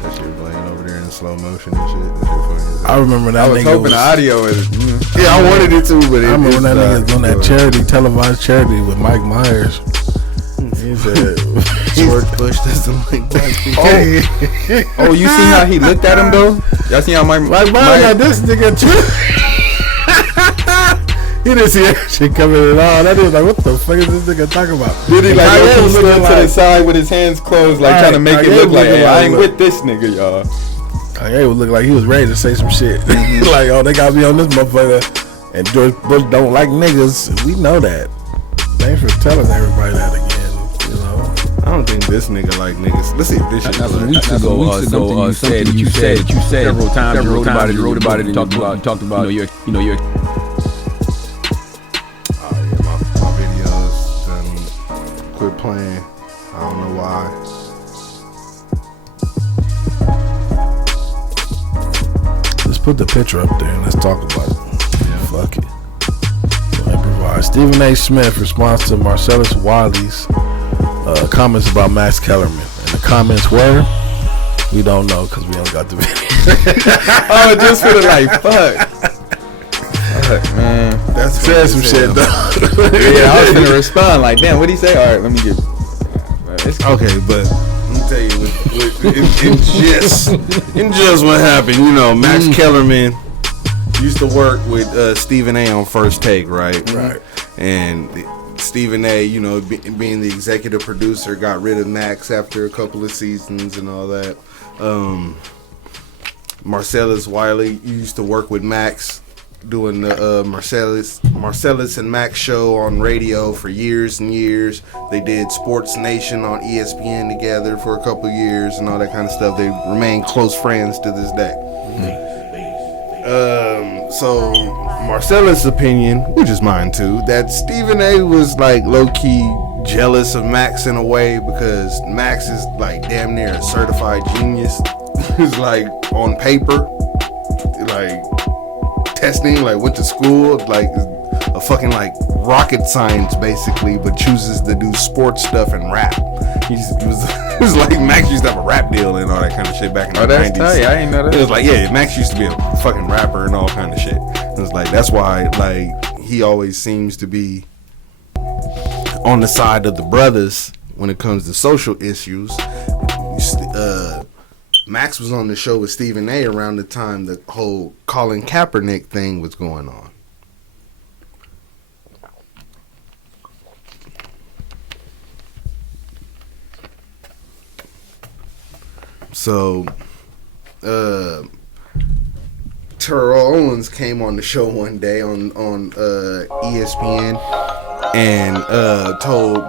That shit playing over there in slow motion and shit. That shit funny as hell. I remember that I was nigga hoping the audio was. Yeah, I wanted it too, but I remember when that nigga was doing that televised charity with Mike Myers. He said, George Bush doesn't like black people. Oh, you see how he looked at him though? Y'all see how Mike like this nigga too. He didn't see that shit coming at all. That dude was like, what the fuck is this nigga talking about? Did he like Kanye he was looking looking to the side with his hands closed, like trying to make it Kanye look like, looking hey, I like, ain't look. with this nigga, y'all. Kanye would look like he was ready to say some shit. Like, oh, they got me on this motherfucker. And George Bush don't like niggas. We know that. Thanks for telling everybody that again. You know. I don't think this nigga like niggas. Let's see if this shit. Some weeks ago, said you said several times you wrote about it, and talked about your. Oh yeah, my videos done quit playing. I don't know why. Let's put the picture up there and let's talk about it. Yeah. Fuck it. Improvise. Stephen A. Smith responds to Marcellus Wiley's comments about Max Kellerman. And the comments were, we don't know because we don't got the video. Oh, just for the fuck. Man, That's said some shit though. yeah, I was gonna respond like, damn, what'd he say? All right, let me get. Okay, but let me tell you, in just what happened, you know, Max Kellerman used to work with Stephen A. on First Take, right? Right. And Stephen A., you know, being the executive producer, got rid of Max after a couple of seasons and all that. Marcellus Wiley used to work with Max, doing the Marcellus and Max show on radio for years and years. They did Sports Nation on ESPN together for a couple of years and all that kind of stuff. They remain close friends to this day. So Marcellus' opinion, which is mine too, that Stephen A. was like low-key jealous of Max in a way because Max is like damn near a certified genius. He's like on paper, like testing, like went to school, like a fucking like rocket science basically, but chooses to do sports stuff and rap. It was like Max used to have a rap deal and all that kind of shit back in the 90s. That's tight. I ain't know that. It was like, yeah, Max used to be a fucking rapper and all kind of shit. It was like, that's why like he always seems to be on the side of the brothers when it comes to social issues. Max was on the show with Stephen A. around the time the whole Colin Kaepernick thing was going on. So, Terrell Owens came on the show one day on ESPN and told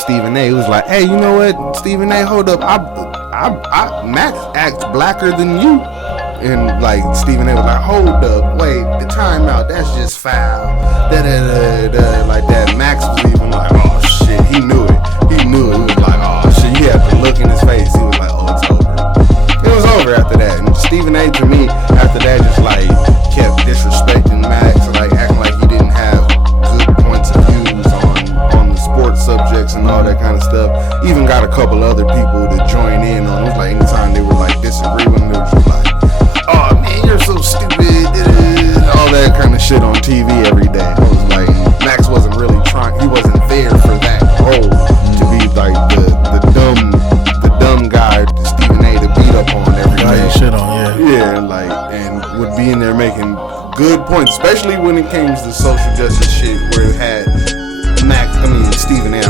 Stephen A. He was like, "Hey, you know what, Stephen A. Hold up, Max acts blacker than you." And like Stephen A. was like, "Hold up, wait, the timeout, that's just foul." Like that. Max was even like, "Oh shit," he knew it. He was like, "Oh shit." He had the look in his face. He was like, "Oh, it's over." It was over after that. And Stephen A. to me after that just like kept disrespecting Max, like acting like he didn't have good points of views on the sports subjects and all that kind of stuff. Even got a couple other people to join in on it. It was like anytime they would like disagree with him, they was just like, "Oh man, you're so stupid," all that kind of shit on TV every day. I was like, Max wasn't really trying. He wasn't there for that role to be like the dumb guy to Stephen A. to beat up on every day. Shit on, Yeah, and would be in there making good points, especially when it came to social justice shit, where it had Stephen A.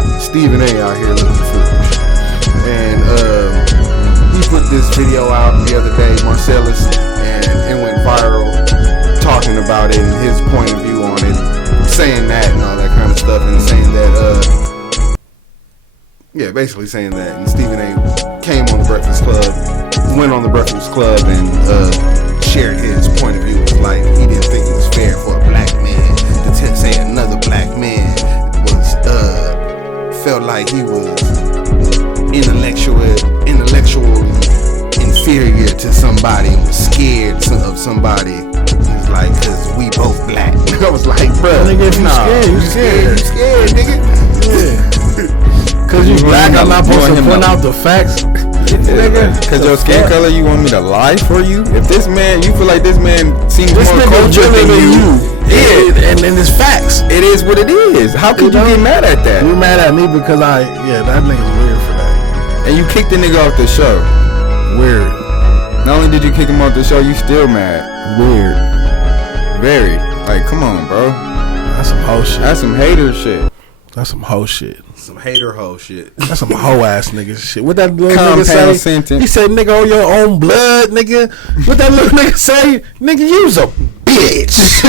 out here looking foolish. And he put this video out the other day, Marcellus, and it went viral, talking about it and his point of view on it, saying that and all that kind of stuff, and saying that, basically saying that. And Stephen A. came on the Breakfast Club, went on the Breakfast Club and shared his point of view. It was like he didn't think it was fair for a black man to say another black man was felt like he was intellectually inferior to somebody and was scared of somebody. He's like, "Cause we both black." I was like, "Bro, nigga, if you scared, you scared, nigga." Yeah. Cause you black, I'm not supposed to point out the facts. Nigga, cause your skin color, you want me to lie for you? If this man, you feel like this man seems more cultured than you. Yeah, and it's facts. It is what it is. How could you get mad at that? You mad at me because that nigga's weird for that. And you kicked the nigga off the show. Weird. Not only did you kick him off the show, you still mad. Weird. Very. Like, come on, bro. That's some hoe shit. That's some hater shit. That's some hoe shit. Some hater hoe shit. That's some hoe ass nigga shit. What that little Compound nigga say? sentence. He said, "Nigga, on your own blood, nigga." What that little nigga say? Nigga, you's a bitch. bitch.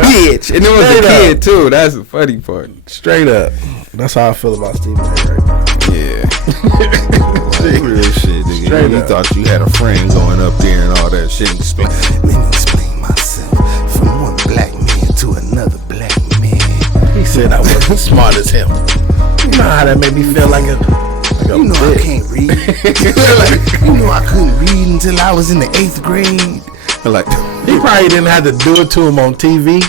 Bitch. And it was a kid too. That's the funny part. Straight up. That's how I feel about Stephen A. right now. Yeah. Real shit, nigga. Straight You up. thought you had a friend going up there and all that shit. Let me explain myself from one black man to another black man. He said I wasn't smart as him. You know how that made me feel like a You know I can't read. Like, you know I couldn't read until I was in the 8th grade. Like, He probably didn't have to do it to him on TV,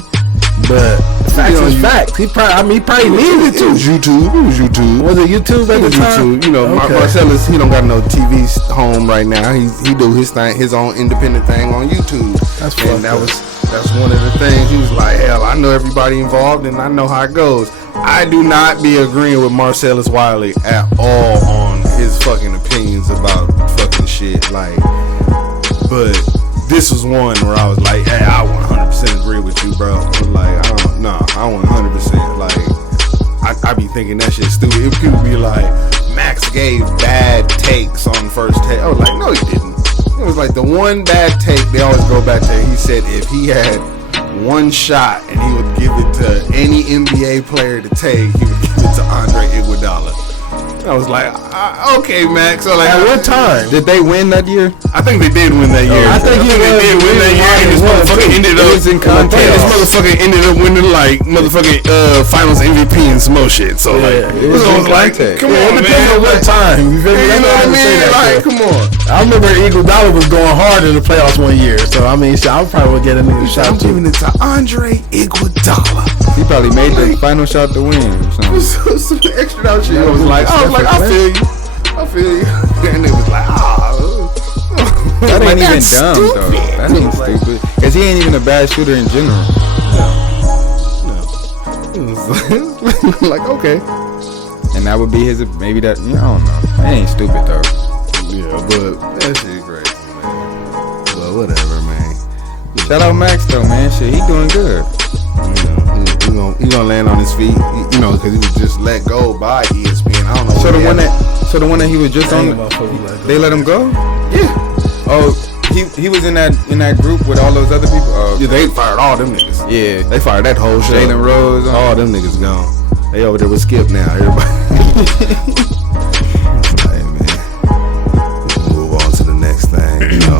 but facts is facts. He probably needed it to. was YouTube. It was YouTube. Was it YouTube at It the was time? YouTube. You know, Okay. Marcellus, he don't got no TV home right now. He do his thing, his own independent thing on YouTube. That's and fucked up. that's one of the things. He was like, hell, I know everybody involved and I know how it goes. I do not be agreeing with Marcellus Wiley at all on his fucking opinions about fucking shit. Like, but this was one where I was like, hey, I 100% agree with you, bro. Like, I 100%. Like, I be thinking that shit stupid. If people be like, Max gave bad takes on first take. I was like, no, he didn't. It was like the one bad take they always go back to. He said if he had one shot and he would give it to any NBA player to take, he would give it to Andre Iguodala. I was like, okay, Max. So like, At what time? Did they win that year? I think they did win that year. I think they did win that year, and this motherfucker ended up. It was in contest. This motherfucker ended up winning like motherfucking Finals MVP and some more shit. So like, Yeah, it was like, contest. come It on, depends man. on what time. You feel me? You That's know why what I would say mean? that, Like, though. come on. I remember Iguodala was going hard in the playoffs one year, so I mean, shit, I probably would get a nigga I'm shot too. giving it to Andre Iguodala. He probably made the final shot to win or something. Some extra out shit. I was like, I feel you. And it was like, That ain't even that's dumb stupid. though. That ain't stupid. Cause he ain't even a bad shooter in general. It was like, okay. And that would be his, maybe that, I don't know. That ain't stupid though. Yeah, but that shit crazy, man. But whatever, man. Shout out Max though, man. Shit, he doing good. You know, he gonna land on his feet, you know, because he was just let go by ESPN. I don't know. So what the one that he was just on, they let him go? Yeah. Oh, he was in that group with all those other people? Oh, Yeah, they fired all them niggas. yeah. They fired that whole show. Jalen Rose. All them niggas gone. They over there with Skip now. Everybody. Hey man, let's move on to the next thing. You know,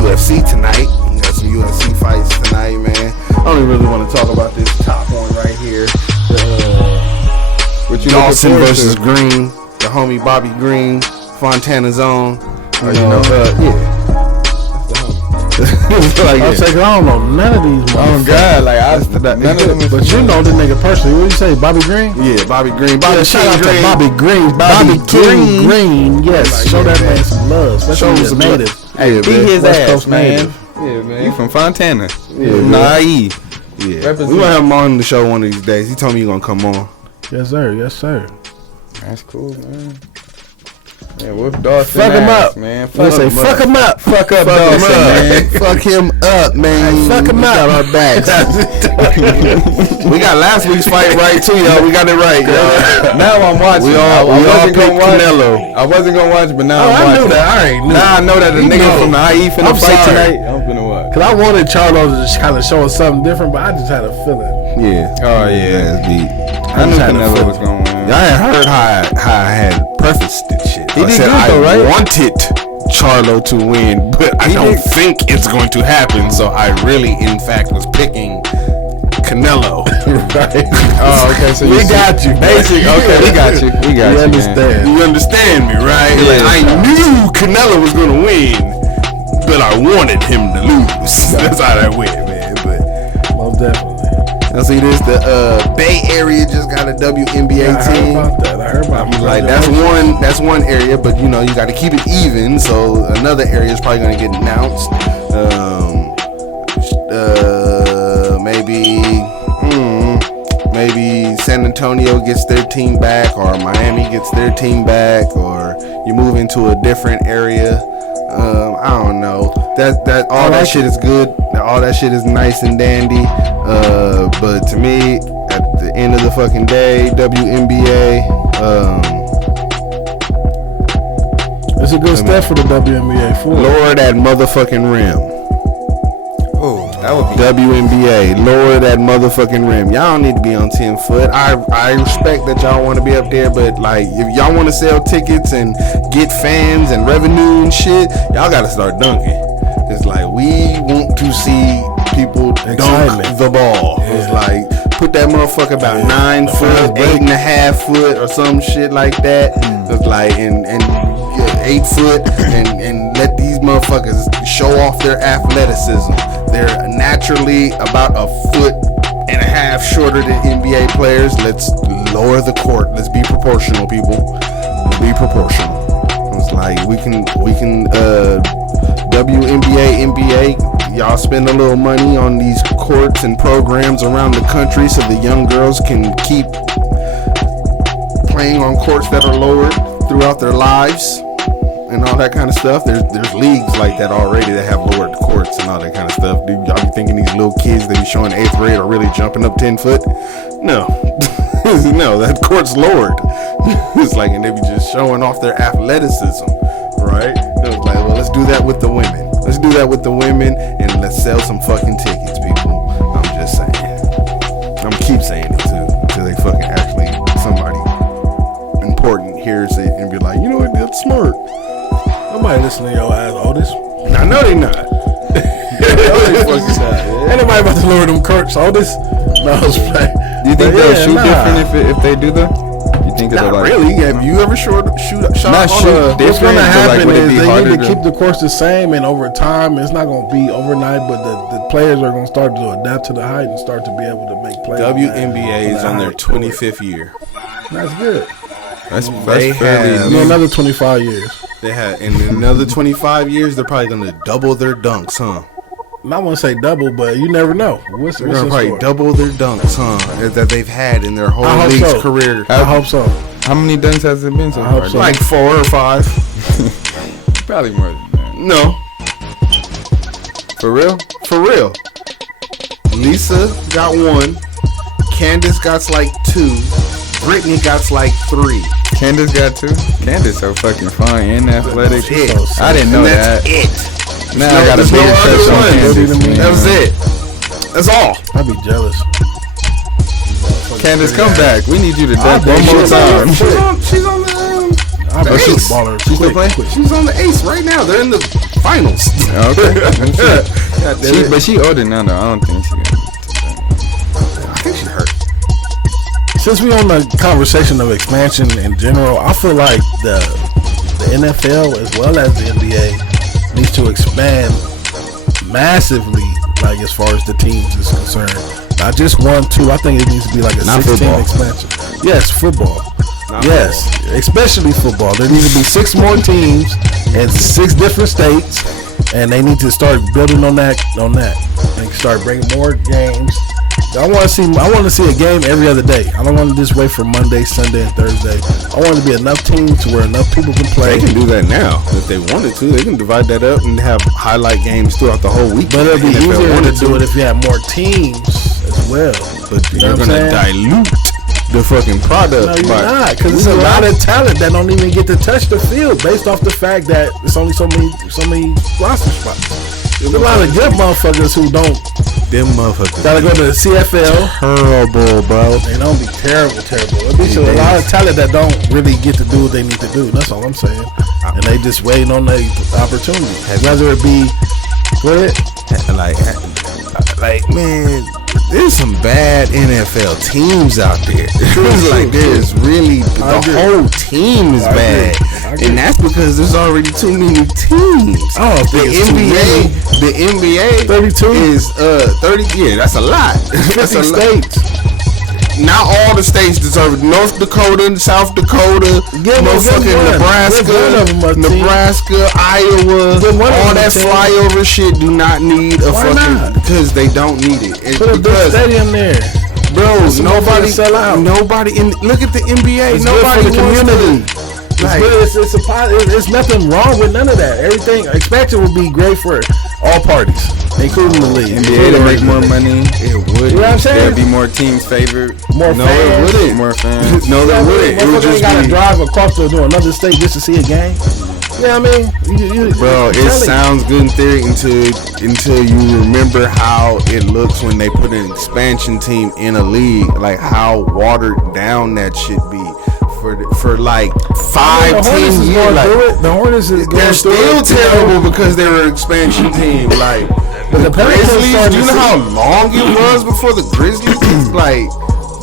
UFC tonight. We got some UFC fights tonight, man. I don't even really want to talk about this top one right here. What you Dawson looking forward versus to? Green. The homie Bobby Green, Fontana's own. Oh, you know? Yeah. Like, I was like, I don't know none of these. Oh God, like none of them is But you know the nigga personally. What do you say, Bobby Green? Yeah, Bobby Green. Yeah, shout out to Bobby Green. Bobby King Green. Green. Yes, Like, show that yeah, man some love. Show Especially him his some native. Hey, beat man. his West ass, Coast man. native. Yeah, man. You from Fontana? Yeah, man. Naive. Yeah. Represent. We gonna have him on the show one of these days. He told me he gonna come on. Yes, sir. Yes, sir. That's cool, man. Yeah, whoop Dawson. Fuck him ass, up. man. We say, fuck him up. Fuck up Fuck him Dawson, man. up. Fuck him up, man. Fuck him We up. got our backs. We got last week's fight right too, y'all. We got it right, y'all. Now I'm watching. We all wasn't picked gonna watch. Canelo. I wasn't gonna watch, but now Oh, I'm I watching. knew that. I already knew. Now I know that the You nigga know. from the IE finna I'm fight sorry. tonight. I'm finna watch. Cause I wanted Charlo to just kind of show us something different, but I just had a feeling. Yeah. Oh yeah. That's deep. I knew just had a Canelo feeling. was gonna win. Y'all ain't heard how I had prefaced this shit. He I did said good though, right? I wanted Charlo to win, but I He don't did. think it's going to happen. So I really, in fact, was picking Canelo. Right. Oh, okay. So We see- got you, Basic. Okay, we got you. We got You you. understand? You understand me, right? Yeah. Like, I knew Canelo was gonna win, but I wanted him to lose. That's how that went, man. But Most definitely. now see this, the Bay Area just got a WNBA I heard team. about that. I heard about it. Like that's one area, but you know you got to keep it even. So another area is probably gonna get announced. Maybe San Antonio gets their team back, or Miami gets their team back, or you move into a different area. I don't know. That all that shit is good. All that shit is nice and dandy. But to me, at the end of the fucking day, WNBA. It's a good step for the WNBA. Lower that motherfucking rim. That would be WNBA, lower that motherfucking rim. Y'all don't need to be on 10 foot. I respect that y'all want to be up there, but like if y'all want to sell tickets and get fans and revenue and shit, y'all got to start dunking. It's like we want to see people dunk the ball. It's like put that motherfucker about 9 foot, 8.5 foot, or some shit like that. It's like and 8 foot and let these motherfuckers show off their athleticism. They're naturally about 1.5 foot shorter than NBA players. Let's lower the court. Let's be proportional, people. Be proportional. It's like we can WNBA, NBA, y'all spend a little money on these courts and programs around the country so the young girls can keep playing on courts that are lowered throughout their lives and all that kind of stuff. There's leagues like that already that have lowered courts and all that kind of stuff. Do y'all be thinking these little kids that be showing 8th grade are really jumping up 10 foot? No. No, that court's lowered. It's like, and they be just showing off their athleticism, right? It was like, well, let's do that with the women. Let's do that with the women and let's sell some fucking tickets, people. I'm just saying. I'm gonna keep saying it too until they fucking actually, somebody important hears it and be like, you know what, that's smart. Nobody listening to your ass, Otis. I know they not. Ain't nobody about to lower them courts, Otis. No, it's right. Do you think they'll shoot different if they do that? You think Not like, really. Have you ever shot not on shoot a... What's going to happen would it is be they harder need to keep the course the same, and over time, it's not going to be overnight, but the players are going to start to adapt to the height and start to be able to make plays. WNBA is on their 25th year. That's good. That's They fairly have- In another 25 years. They had in another 25 years, they're probably going to double their dunks, huh? I want to say double, but you never know. What's They're going to probably score? double their dunks, huh? That they've had in their whole I hope league's so. career. I hope so. How many dunks has it been so I hope far? so. Like 4 or 5. Probably more than that. No, For real? for real. Lisa got 1. Candace got like 2. Brittany got like 3. Candace got 2? Candace so fucking fine and athletic. That's it. I didn't know And that. that's it. Now I gotta There's pay no attention other on one. Candace. man. That was it. That's all. I'd be jealous. Candace, come back. We need you to I'll dunk bet one more she's on- time. She's on the I bet she's Ace. a baller. She's still playing? She's on the Ace right now. They're in the finals. Okay. But she older now though. I don't think she got I think she hurt. Since we on the conversation of expansion in general, I feel like the NFL as well as the NBA needs to expand massively, like as far as the teams is concerned. Not just 1, 2. I think it needs to be like a Not 16 football. expansion. Yes, football. Not Yes, especially football. There needs to be 6 more teams in 6 different states, and they need to start building on that, and start bringing more games. I want to see a game every other day. I don't want to just wait for Monday, Sunday, and Thursday. I want it to be enough teams where enough people can play. They can do that now if they wanted to. They can divide that up and have highlight games throughout the whole week. But it'll be if they easier wanted to do it if you have more teams as well. But You know you're what I'm gonna saying? dilute the fucking product. No, you're by- not, because it's a lot of talent that don't even get to touch the field based off the fact that it's only so many roster spots. There's a lot of good motherfuckers who don't Them motherfuckers. gotta go to the CFL. Terrible, bro. They don't be terrible. It'll be a lot of talent that don't really get to do what they need to do. That's all I'm saying. And they just waiting on the opportunity. Whether it be, go ahead. Like, man, there's some bad NFL teams out there. It's like there's really the agree. whole team is I bad, agree. and that's because there's already too many teams. I don't think it's too many. The NBA 32? is 30. Yeah, that's a lot. That's 50 a lot. states. Not all the states deserve it. North Dakota, South Dakota, Give one. motherfucking Give one of Nebraska, them a team. Iowa, Give one of all them a that team. flyover shit do not need a Why fucking not? because they don't need it. It's Put a big because stadium there. bro, some nobody motherfuckers sell out. Nobody in look at the NBA. It's Nobody good for the wants community. to. It's Like, good. It's nothing wrong with none of that. Everything expansion would be great for all parties, including the league. NBA to make more money. it would. You know what I'm saying? There'd be more teams favored. More No, fans. it wouldn't. More fans. No, they wouldn't. It would Motherfuckers just ain't gotta be. drive across to another state just to see a game. Yeah, I mean, bro, it sounds good in theory until you remember how it looks when they put an expansion team in a league, like how watered down that should be for like 5-10 years. Like, the Hornets is they're still terrible because they were an expansion team. Like the Grizzlies, do you know how long it was before the Grizzlies? Like.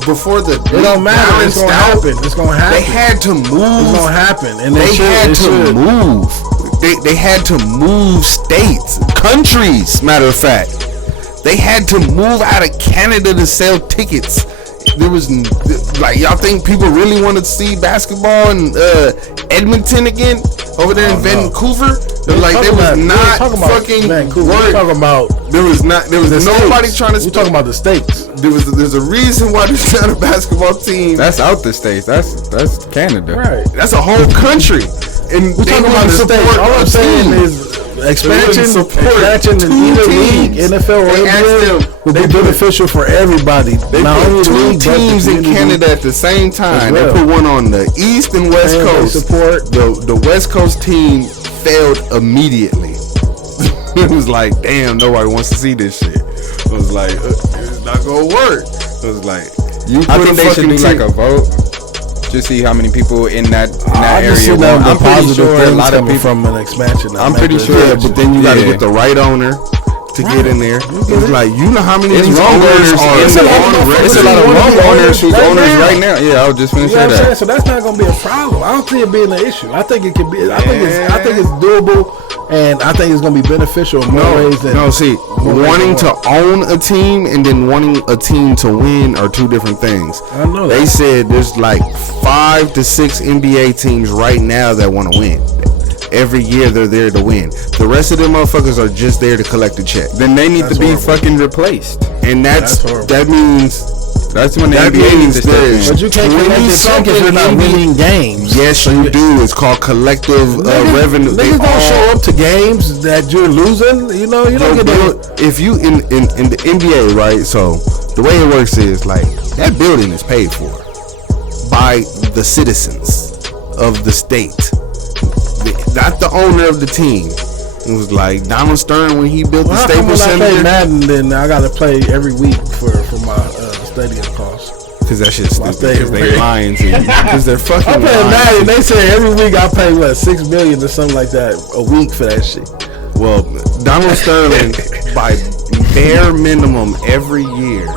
Before the it don't matter. It's gonna happen. It's gonna happen. They had to move. It's gonna happen, and they had to move. They had to move states, countries. Matter of fact, they had to move out of Canada to sell tickets. There was like, y'all think people really want to see basketball in Edmonton again over there in Vancouver? Like there was not fucking Vancouver. We're talking about there was nobody States. trying to. We're talking about the States. There's a reason why there's not a basketball team. That's out the States. That's Canada. Right. That's a whole country. And we're talking about the States. All I'm saying is expansion in either league, NFL or NBA, will be beneficial for everybody. They put two teams in Canada at the same time. They put one on the East and West Coast. The West Coast team failed immediately. It was like, damn, nobody wants to see this shit. It was like, it's not gonna work. It was like, I think they should do like a vote. Just see how many people in that area. I'm pretty sure a lot of people from an expansion. I'm pretty sure, but then you gotta get the right owner to get in there. It's like, you know how many of these owners are. It's a lot of wrong owners who's owners right now. Yeah, I was just finna say that. So that's not gonna be a problem. I don't see it being an issue. I think it can be. I think it's doable. And I think it's going to be beneficial in more ways than... wanting to own a team and then wanting a team to win are two different things. I know that. They said there's like 5 to 6 NBA teams right now that want to win. Every year they're there to win. The rest of them motherfuckers are just there to collect a check. Then they need to be fucking replaced. And that means... That's when the NBA needs to step in. But you can't collect the check if you're not winning games. Yes, you do. It's called collective revenue. Niggas don't show up to games that you're losing. You know, you don't get that. If you in the NBA, right? So the way it works is like that building is paid for by the citizens of the state, not the owner of the team. It was like Donald Stern when he built the Staples Center. When I play Madden, then I gotta play every week for my stadium costs. Cause that shit's stupid. Because they're lying to you. Because they're fucking lying. I'm playing Madden. They say every week I pay $6 million or something like that a week for that shit. Well, Donald Sterling by bare minimum every year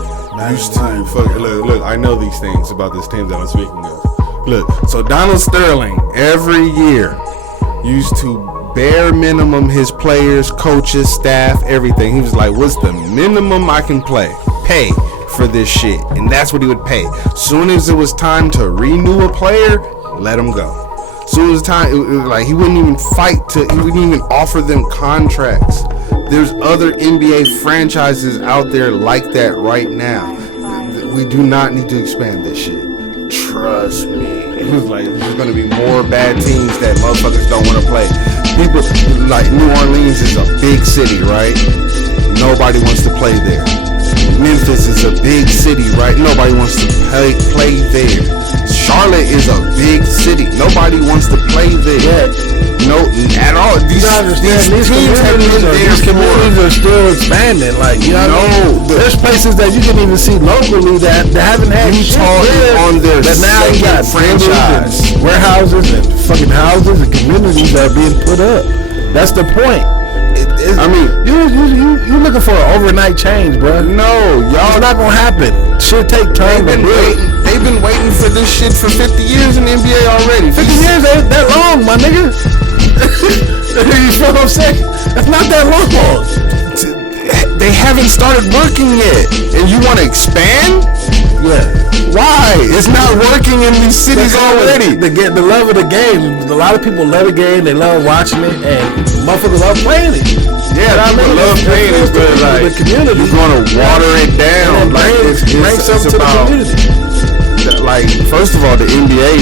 used to look. I know these things about this team that I'm speaking of. Look, so Donald Sterling every year used to bare minimum his players, coaches, staff, everything. He was like, what's the minimum I can pay for this shit? And that's what he would pay. Soon as it was time to renew a player, let him go. Soon as time, it was like he wouldn't even he wouldn't even offer them contracts. There's other NBA franchises out there like that right now. We do not need to expand this shit. Trust me. It was like there's gonna be more bad teams that motherfuckers don't want to play. People like New Orleans is a big city, right? Nobody wants to play there. Memphis is a big city, right? Nobody wants to play there. Charlotte is a big city. Nobody wants to play there. No, at all. These teams have been there. These communities are still expanding. Like, you know, there's places that you can even see locally that haven't had Utah on their that now you got franchise, warehouses and fucking houses and communities that are being put up. That's the point. I mean, you looking for an overnight change, bro? No, y'all, it's not gonna happen. Shit take time. They've been waiting for this shit for 50 years in the NBA already. 50 years ain't that long, my nigga. You feel what I'm saying? That's not that long. They haven't started working yet, and you want to expand? Yeah. Why? It's not working in these cities already. The love of the game. A lot of people love the game. They love watching it, and motherfuckers love playing it. Yeah, people love playing it, but like the community, you're gonna water it down. Like it's about the community. Like, first of all, the NBA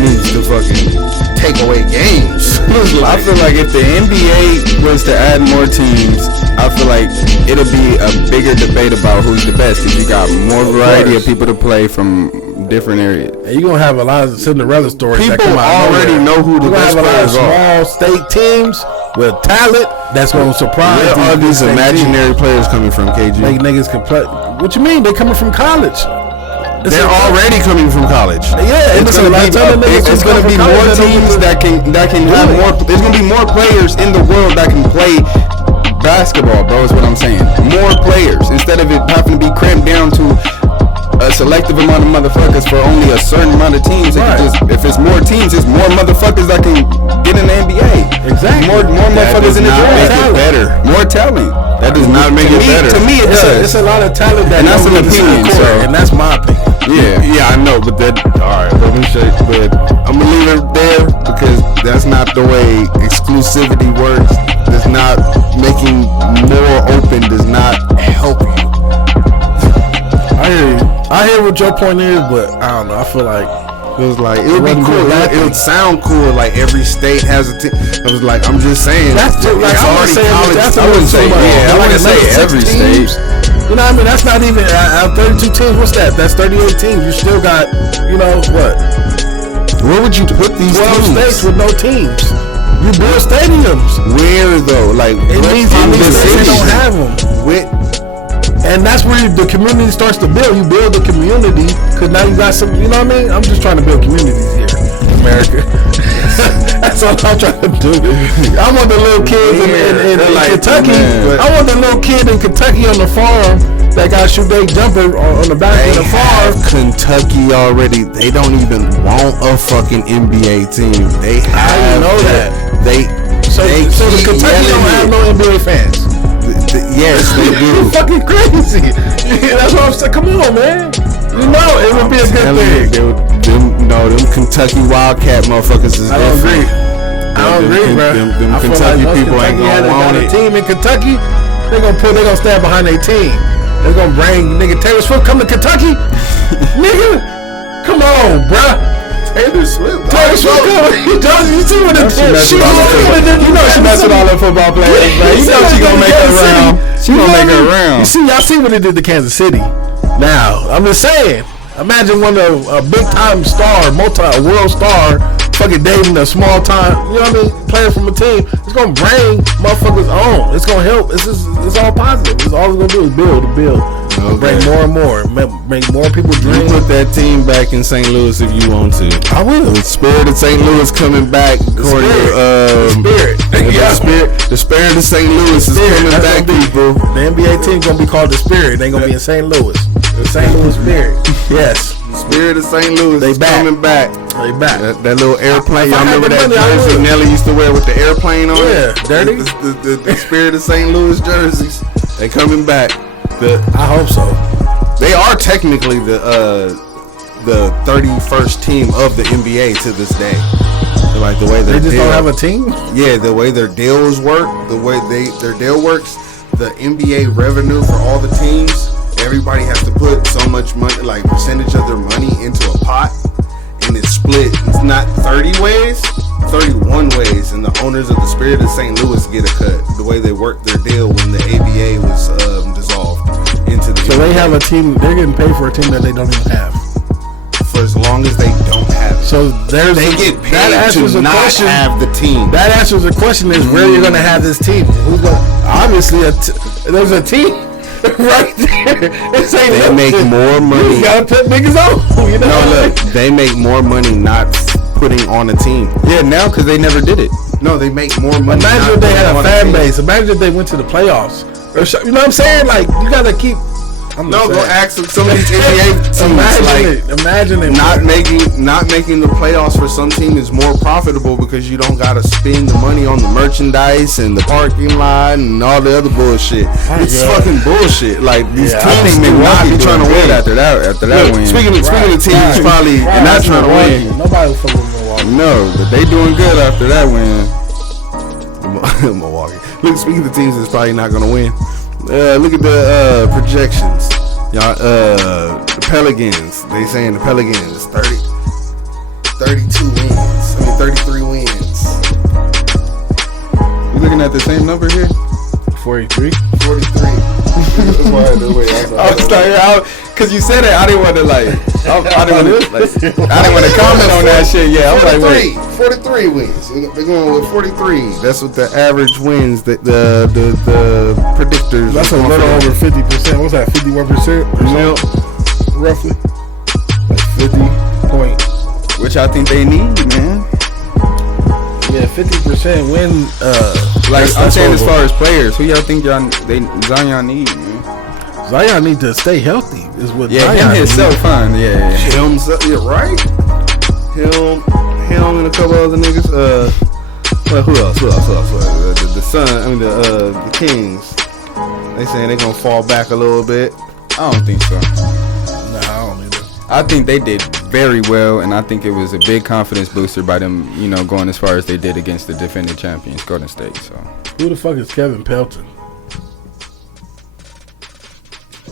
needs to fucking take away games. I feel like if the NBA was to add more teams, I feel like it'll be a bigger debate about who's the best. If you got more variety of people to play from different areas. And you're gonna have a lot of Cinderella stories. People that come out already know who the best players are. are. Small state teams with talent that's gonna surprise. Where are these imaginary players coming from, KG? Make niggas can play. What you mean? They're coming from college. They're already coming from college. Yeah, it's gonna be more teams that can have more. There's gonna be more players in the world that can play basketball, bro, is what I'm saying. More players instead of it having to be cramped down to a selective amount of motherfuckers for only a certain amount of teams. Right. If it's more teams, it's more motherfuckers that can get in the NBA. Exactly. More motherfuckers in the draft. Make it better. More talent. That does not make it better. To me, it does. It's a lot of talent that. And that's an opinion. And that's my opinion. Yeah, I know, but that. All right, let me show you. But I'm gonna leave it there because that's not the way exclusivity works. Does not making more open does not help you. I hear you. I hear what your point is, but I don't know. I feel like it was like it would be cool. It would sound cool. Like every state has a team. I was like, I'm just saying. That's just like it's already college. I wouldn't say I wouldn't say every state. You know what I mean? That's not even 32 teams. What's that? That's 38 teams. You still got, what? Where would you put these 12 states with no teams? You build stadiums. Where though? Like it means the cities don't have them. And that's where the community starts to build. You build the community because now you got some. You know what I mean? I'm just trying to build communities here in America. That's all I'm trying to do. I want the little kids in Kentucky. I want the little kid in Kentucky on the farm that got shoot their jumper on the back of the farm. Kentucky already. They don't even want a fucking NBA team. They have. How you know that? So the Kentucky don't have no NBA fans. Yes, they do. You're fucking crazy. That's what I'm saying. Come on, man. You know it would be a good thing. Them Kentucky Wildcat motherfuckers is I don't agree. I don't agree, bro. Them Kentucky people ain't gonna want it. A team in Kentucky, they gonna stand behind their team. They're gonna bring nigga Taylor Swift come to Kentucky. Nigga, come on, bruh. Taylor Swift. You see what it is? You know she messed with all the football players, bro. You know she gonna make her round. She gonna make her round. You see, y'all see what it did to Kansas City. Now, I'm just saying. Imagine one of a big time star, world star, fucking dating a small time, you know what I mean, player from a team. It's gonna bring motherfuckers on. It's gonna help. It's all positive. It's all it's gonna do is build. Okay. Bring more and more. Make more people dream. You put that team back in St. Louis if you want to. I will. The Spirit of St. Louis coming back. The Spirit. The Spirit of St. Louis is coming back, people. The NBA team gonna be called the Spirit. They gonna be in St. Louis. The St. Louis Spirit. Yes. Spirit of St. Louis is coming back. They back. That little airplane. Y'all remember that jersey Nelly used to wear with the airplane on it? Yeah, dirty. The Spirit of St. Louis jerseys. They coming back. I hope so. They are technically the 31st team of the NBA to this day. Like the way they just don't have a team. Yeah, the way their deals work, the way their deal works, the NBA revenue for all the teams. Everybody has to put so much money, like percentage of their money, into a pot, and it's split. It's not 30 ways, 31 ways, and the owners of the Spirit of St. Louis get a cut. The way they worked their deal when the ABA was dissolved into the. So NBA. They have a team. They're getting paid for a team that they don't even have. For as long as they don't have it. So they get paid to not have the team. That answers the question: is where you're gonna have this team? Who's gonna? Obviously, there's a team. Right there. They make more money. You gotta put niggas on. You know look, they make more money not putting on a team. Yeah, now because they never did it. No, they make more money. Imagine if they had a fan base. Imagine if they went to the playoffs. You know what I'm saying? Like, you gotta keep. Go ask some of these NBA teams. Imagine it. Not making the playoffs for some team is more profitable because you don't gotta spend the money on the merchandise and the parking lot and all the other bullshit. It's fucking bullshit. Like these teams may not be trying to win after that win. Speaking of teams, probably not trying to win. Nobody was fucking Milwaukee. No, but they doing good after that win. Milwaukee. Look, speaking of teams that's probably not gonna win. Look at the projections. Y'all, the Pelicans. They saying the Pelicans 32 wins. I mean 33 wins. You looking at the same number here? 43. 43. That's why I had to wait. I was like, because you said it, I didn't want to I didn't want to comment on that shit. Yeah, I'm like, wait. 43 wins. They're going with 43. That's what the average wins. The predictors. That's a little over 50%. What's that? 51%? Roughly. Like 50 point. Which I think they need, man. Yeah, 50% win. I'm saying as far as players, who y'all think Zion need, man? Zion need to stay healthy. Is what yeah, Zion him himself, fine. Yeah. Right. Him and a couple other niggas. Well, who else? The Sun. I mean the Kings. They saying they gonna fall back a little bit. I don't think so. Nah, I don't either. I think they did very well, and I think it was a big confidence booster by them, going as far as they did against the defending champions, Golden State. So, who the fuck is Kevin Pelton?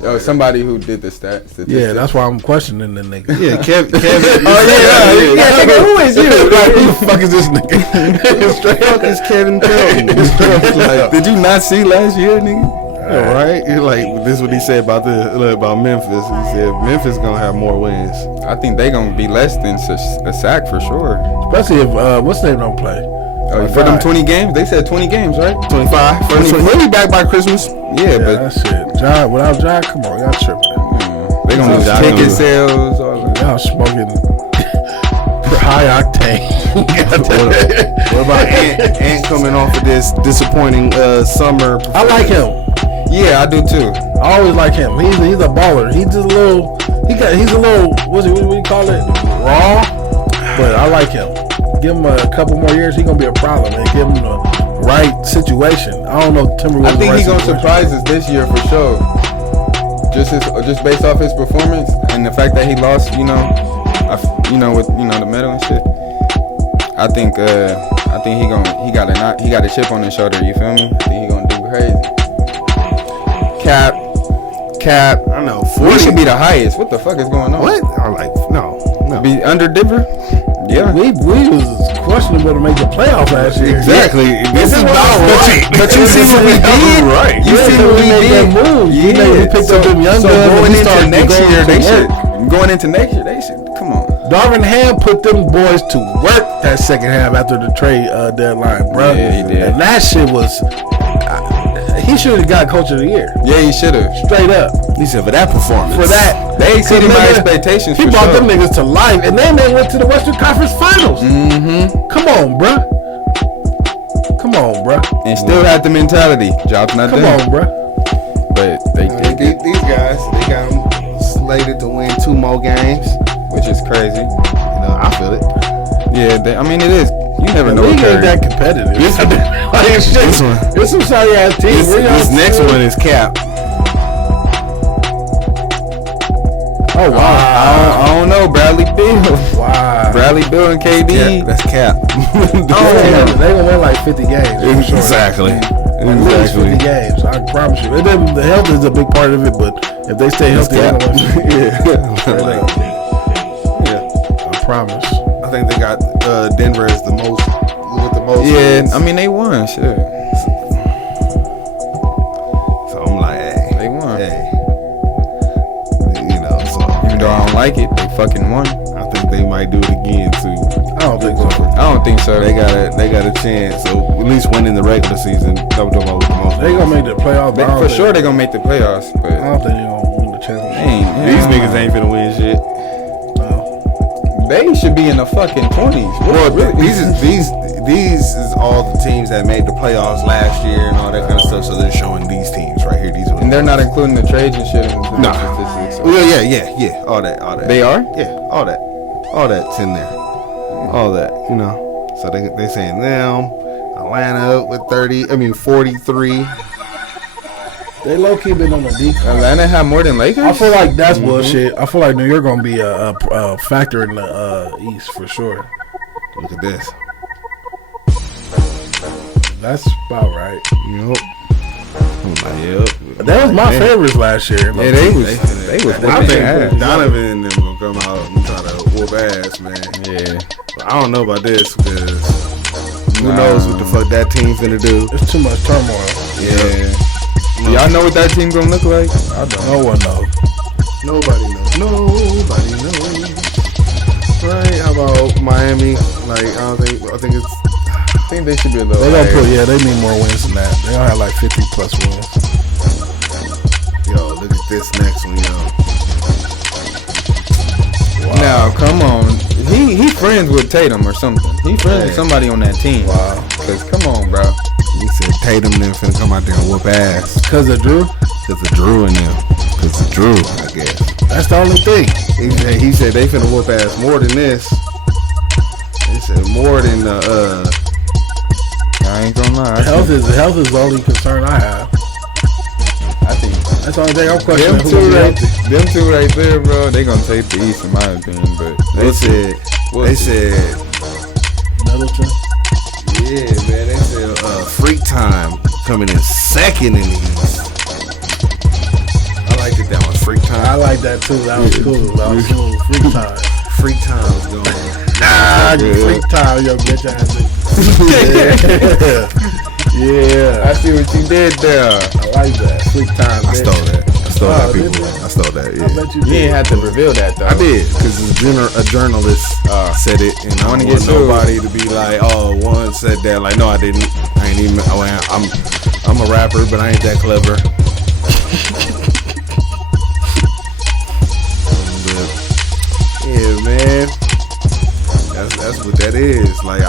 Oh, somebody who did the statistics. Yeah, that's why I'm questioning the nigga. Yeah, Kevin. Yeah, nigga, who is you? Like, who the fuck is this nigga? Straight up is Kevin Pelton. Did you not see last year, nigga? Yeah, right? You're like, this is what he said about Memphis. He said Memphis gonna have more wins. I think they gonna be less than a sack for sure. Especially if what's name don't play. For them 20 games, they said 20 games, right? 25. He'll be back by Christmas. Yeah, but that shit. John, without John, come on, y'all tripping. They gonna lose ticket sales. All that. Y'all smoking high octane. What about Ant coming off of this disappointing summer? I like him. Yeah, I do too. I always like him. He's a baller. He's a little. What do you call it? Raw. But I like him. Give him a couple more years, he's gonna be a problem. And give him the right situation. I don't know Timberwolves. I think he's gonna surprise us this year for sure. Just based off his performance and the fact that he lost, with the medal and shit. I think he got a chip on his shoulder. You feel me? I think he gonna do crazy. Cap. I know. 40 We should be the highest. What the fuck is going on? What? I'm like, no. Be under Denver? Yeah. We was questionable to make the playoffs last year. Exactly. This is not right. But you see what we did? Right. You see what we did? Yeah. We picked up them young so guns. going into next year, they should. Come on. Darvin Ham put them boys to work that second half after the trade deadline, bro. Yeah, he did. And that shit was. He should have got Coach of the Year. Yeah, he should have. Straight up. He said for that performance. For that. They exceeded my expectations. He brought them niggas to life, and then they went to the Western Conference Finals. Mm-hmm. Come on, bruh. And still had the mentality. Job's not done. Come on, bruh. But they did. These guys, they got them slated to win 2 more games, which is crazy. I feel it. Yeah, it is. You never know. We ain't that competitive. This one. There's some sorry ass teams. This next one is Cap. Oh wow! I don't know, Bradley Beal. Wow. Bradley Beal and KD. Yeah, that's Cap. They gonna win like 50 games. Exactly. At least 50 games. I promise you. The health is a big part of it, but if they stay healthy, they're gonna win. Yeah. I promise. I think they got Denver as the most with the most. Yeah, wins. They won. Shit. So I'm like, hey, they won. Hey. Even though I don't like it, they fucking won. I think they might do it again too. I don't think so. I don't think so. They got a chance. So at least winning the regular season. That was the most. They gonna make the playoffs. For sure they gonna make the playoffs, but I don't think they gonna win the championship. These niggas ain't finna win shit. They should be in the fucking 20s. Well, these is all the teams that made the playoffs last year and all that kind of stuff. So they're showing these teams right here. These and they're not including the trades and shit. Nah. Well, yeah. All that. They are? Yeah, all that's in there. All that, So they saying them. Atlanta with 43. They low key been on the decline. Atlanta have more than Lakers? I feel like that's bullshit. I feel like New York gonna be a factor in the East for sure. Look at this. That's about right. Yep. That was my favorites last year. Yeah, they was. I think Donovan and them gonna come out and try to whoop ass, man. Yeah. But I don't know about this because who knows what the fuck that team's gonna do. It's too much turmoil. Yeah. Y'all know what that team gonna look like? I don't. No one knows. Nobody knows. Nobody knows. Right? How about Miami? Like I think they should be a little. They gonna put they need more wins than that. They don't have like 50 plus wins. Yo, look at this next one, yo. Wow. Now, come on. He friends with Tatum or something. He friends with somebody on that team. Wow. Cause come on, bro. He said Tatum then finna come out there and whoop ass. Cause of Drew? Cause of Drew and them. Cause of Drew, I guess. That's the only thing. He said they finna whoop ass more than this. He said more than I ain't gonna lie. Health is the only concern I have. I think that's the only thing I'm questioning. Them two right there, bro. They gonna take the East in my opinion. But they said Middleton. Yeah, man. They said Freak Time coming in second in the East. I liked it that one. Freak Time. I like that too. That was cool. That was cool. Freak Time. Freak Time was going. Freak Time, yo, bitch ass. Yeah. I see what you did there. I like that. Freak Time. I stole that. I stole that. Yeah. I bet you ain't have to reveal that though. I did because a journalist said it, and I don't want nobody to be like, "Oh, one said that." Like, no, I didn't. I ain't even. I'm a rapper, but I ain't that clever. Yeah, man. That's what that is. Like,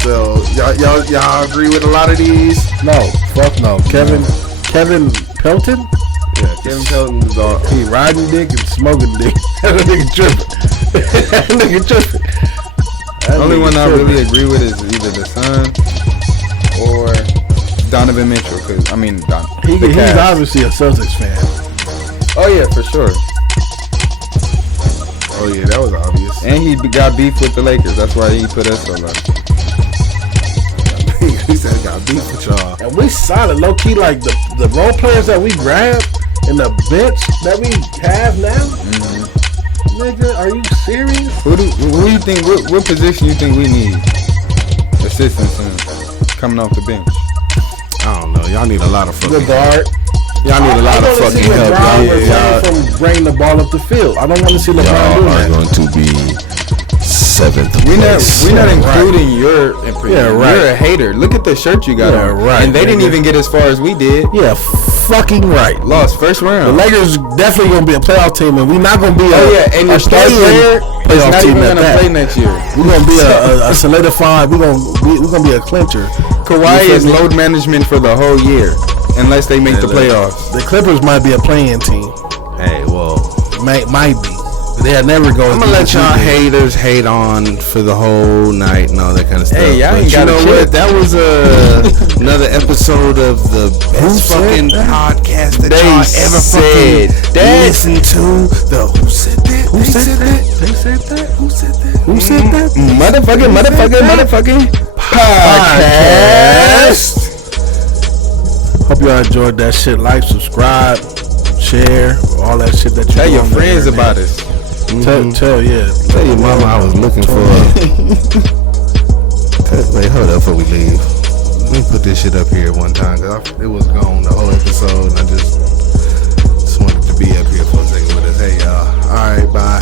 so y'all agree with a lot of these? No, fuck no. Kevin Pelton? Yeah, Kevin Pelton is he riding dick and smoking dick. That nigga tripping. That nigga tripping. The only one I really agree with is either the Sun or Donovan Mitchell. Cause I mean, he's obviously a Celtics fan. Oh yeah, for sure. Oh yeah, that was obvious. And he got beef with the Lakers. That's why he put us so low. He said got beef with y'all. And we solid, low key, like the role players that we grab and the bench that we have now. Mm-hmm. Nigga, are you serious? Who do you think? What position you think we need assistance in coming off the bench? I don't know. Y'all need a lot of fucking the guard. Y'all need a lot of fucking help. Y'all from bringing the ball up the field. I don't want to see LeBron doing that. Going to be 7th place. We're not including your impression. Yeah, right. You're a hater. Look at the shirt you got on. Right. And they didn't even get as far as we did. Yeah, fucking right. Lost first round. The Lakers definitely gonna be a playoff team, and we're not gonna be and your star player is not even gonna play next year. We're gonna be a solidified. We're gonna be a clincher. Kawhi is load management for the whole year, unless they make the playoffs. The Clippers might be a play-in team. Hey, well, might be. They'll never go. I'm gonna let y'all haters hate on for the whole night and all that kind of stuff. Hey, y'all ain't got you know what? That was another episode of the best fucking podcast that y'all ever fucking listened to. Who said that? Who said that? They said that? Who said that? Who said that? Motherfucking podcast. Hope y'all enjoyed that shit. Like, subscribe, share, all that shit that you tell your friends about us. Mm-hmm. Tell your mama I was looking for. Wait, hold up before we leave. Let me put this shit up here one time because it was gone the whole episode. And I just wanted to be up here for a second with us. Hey y'all. All right, bye.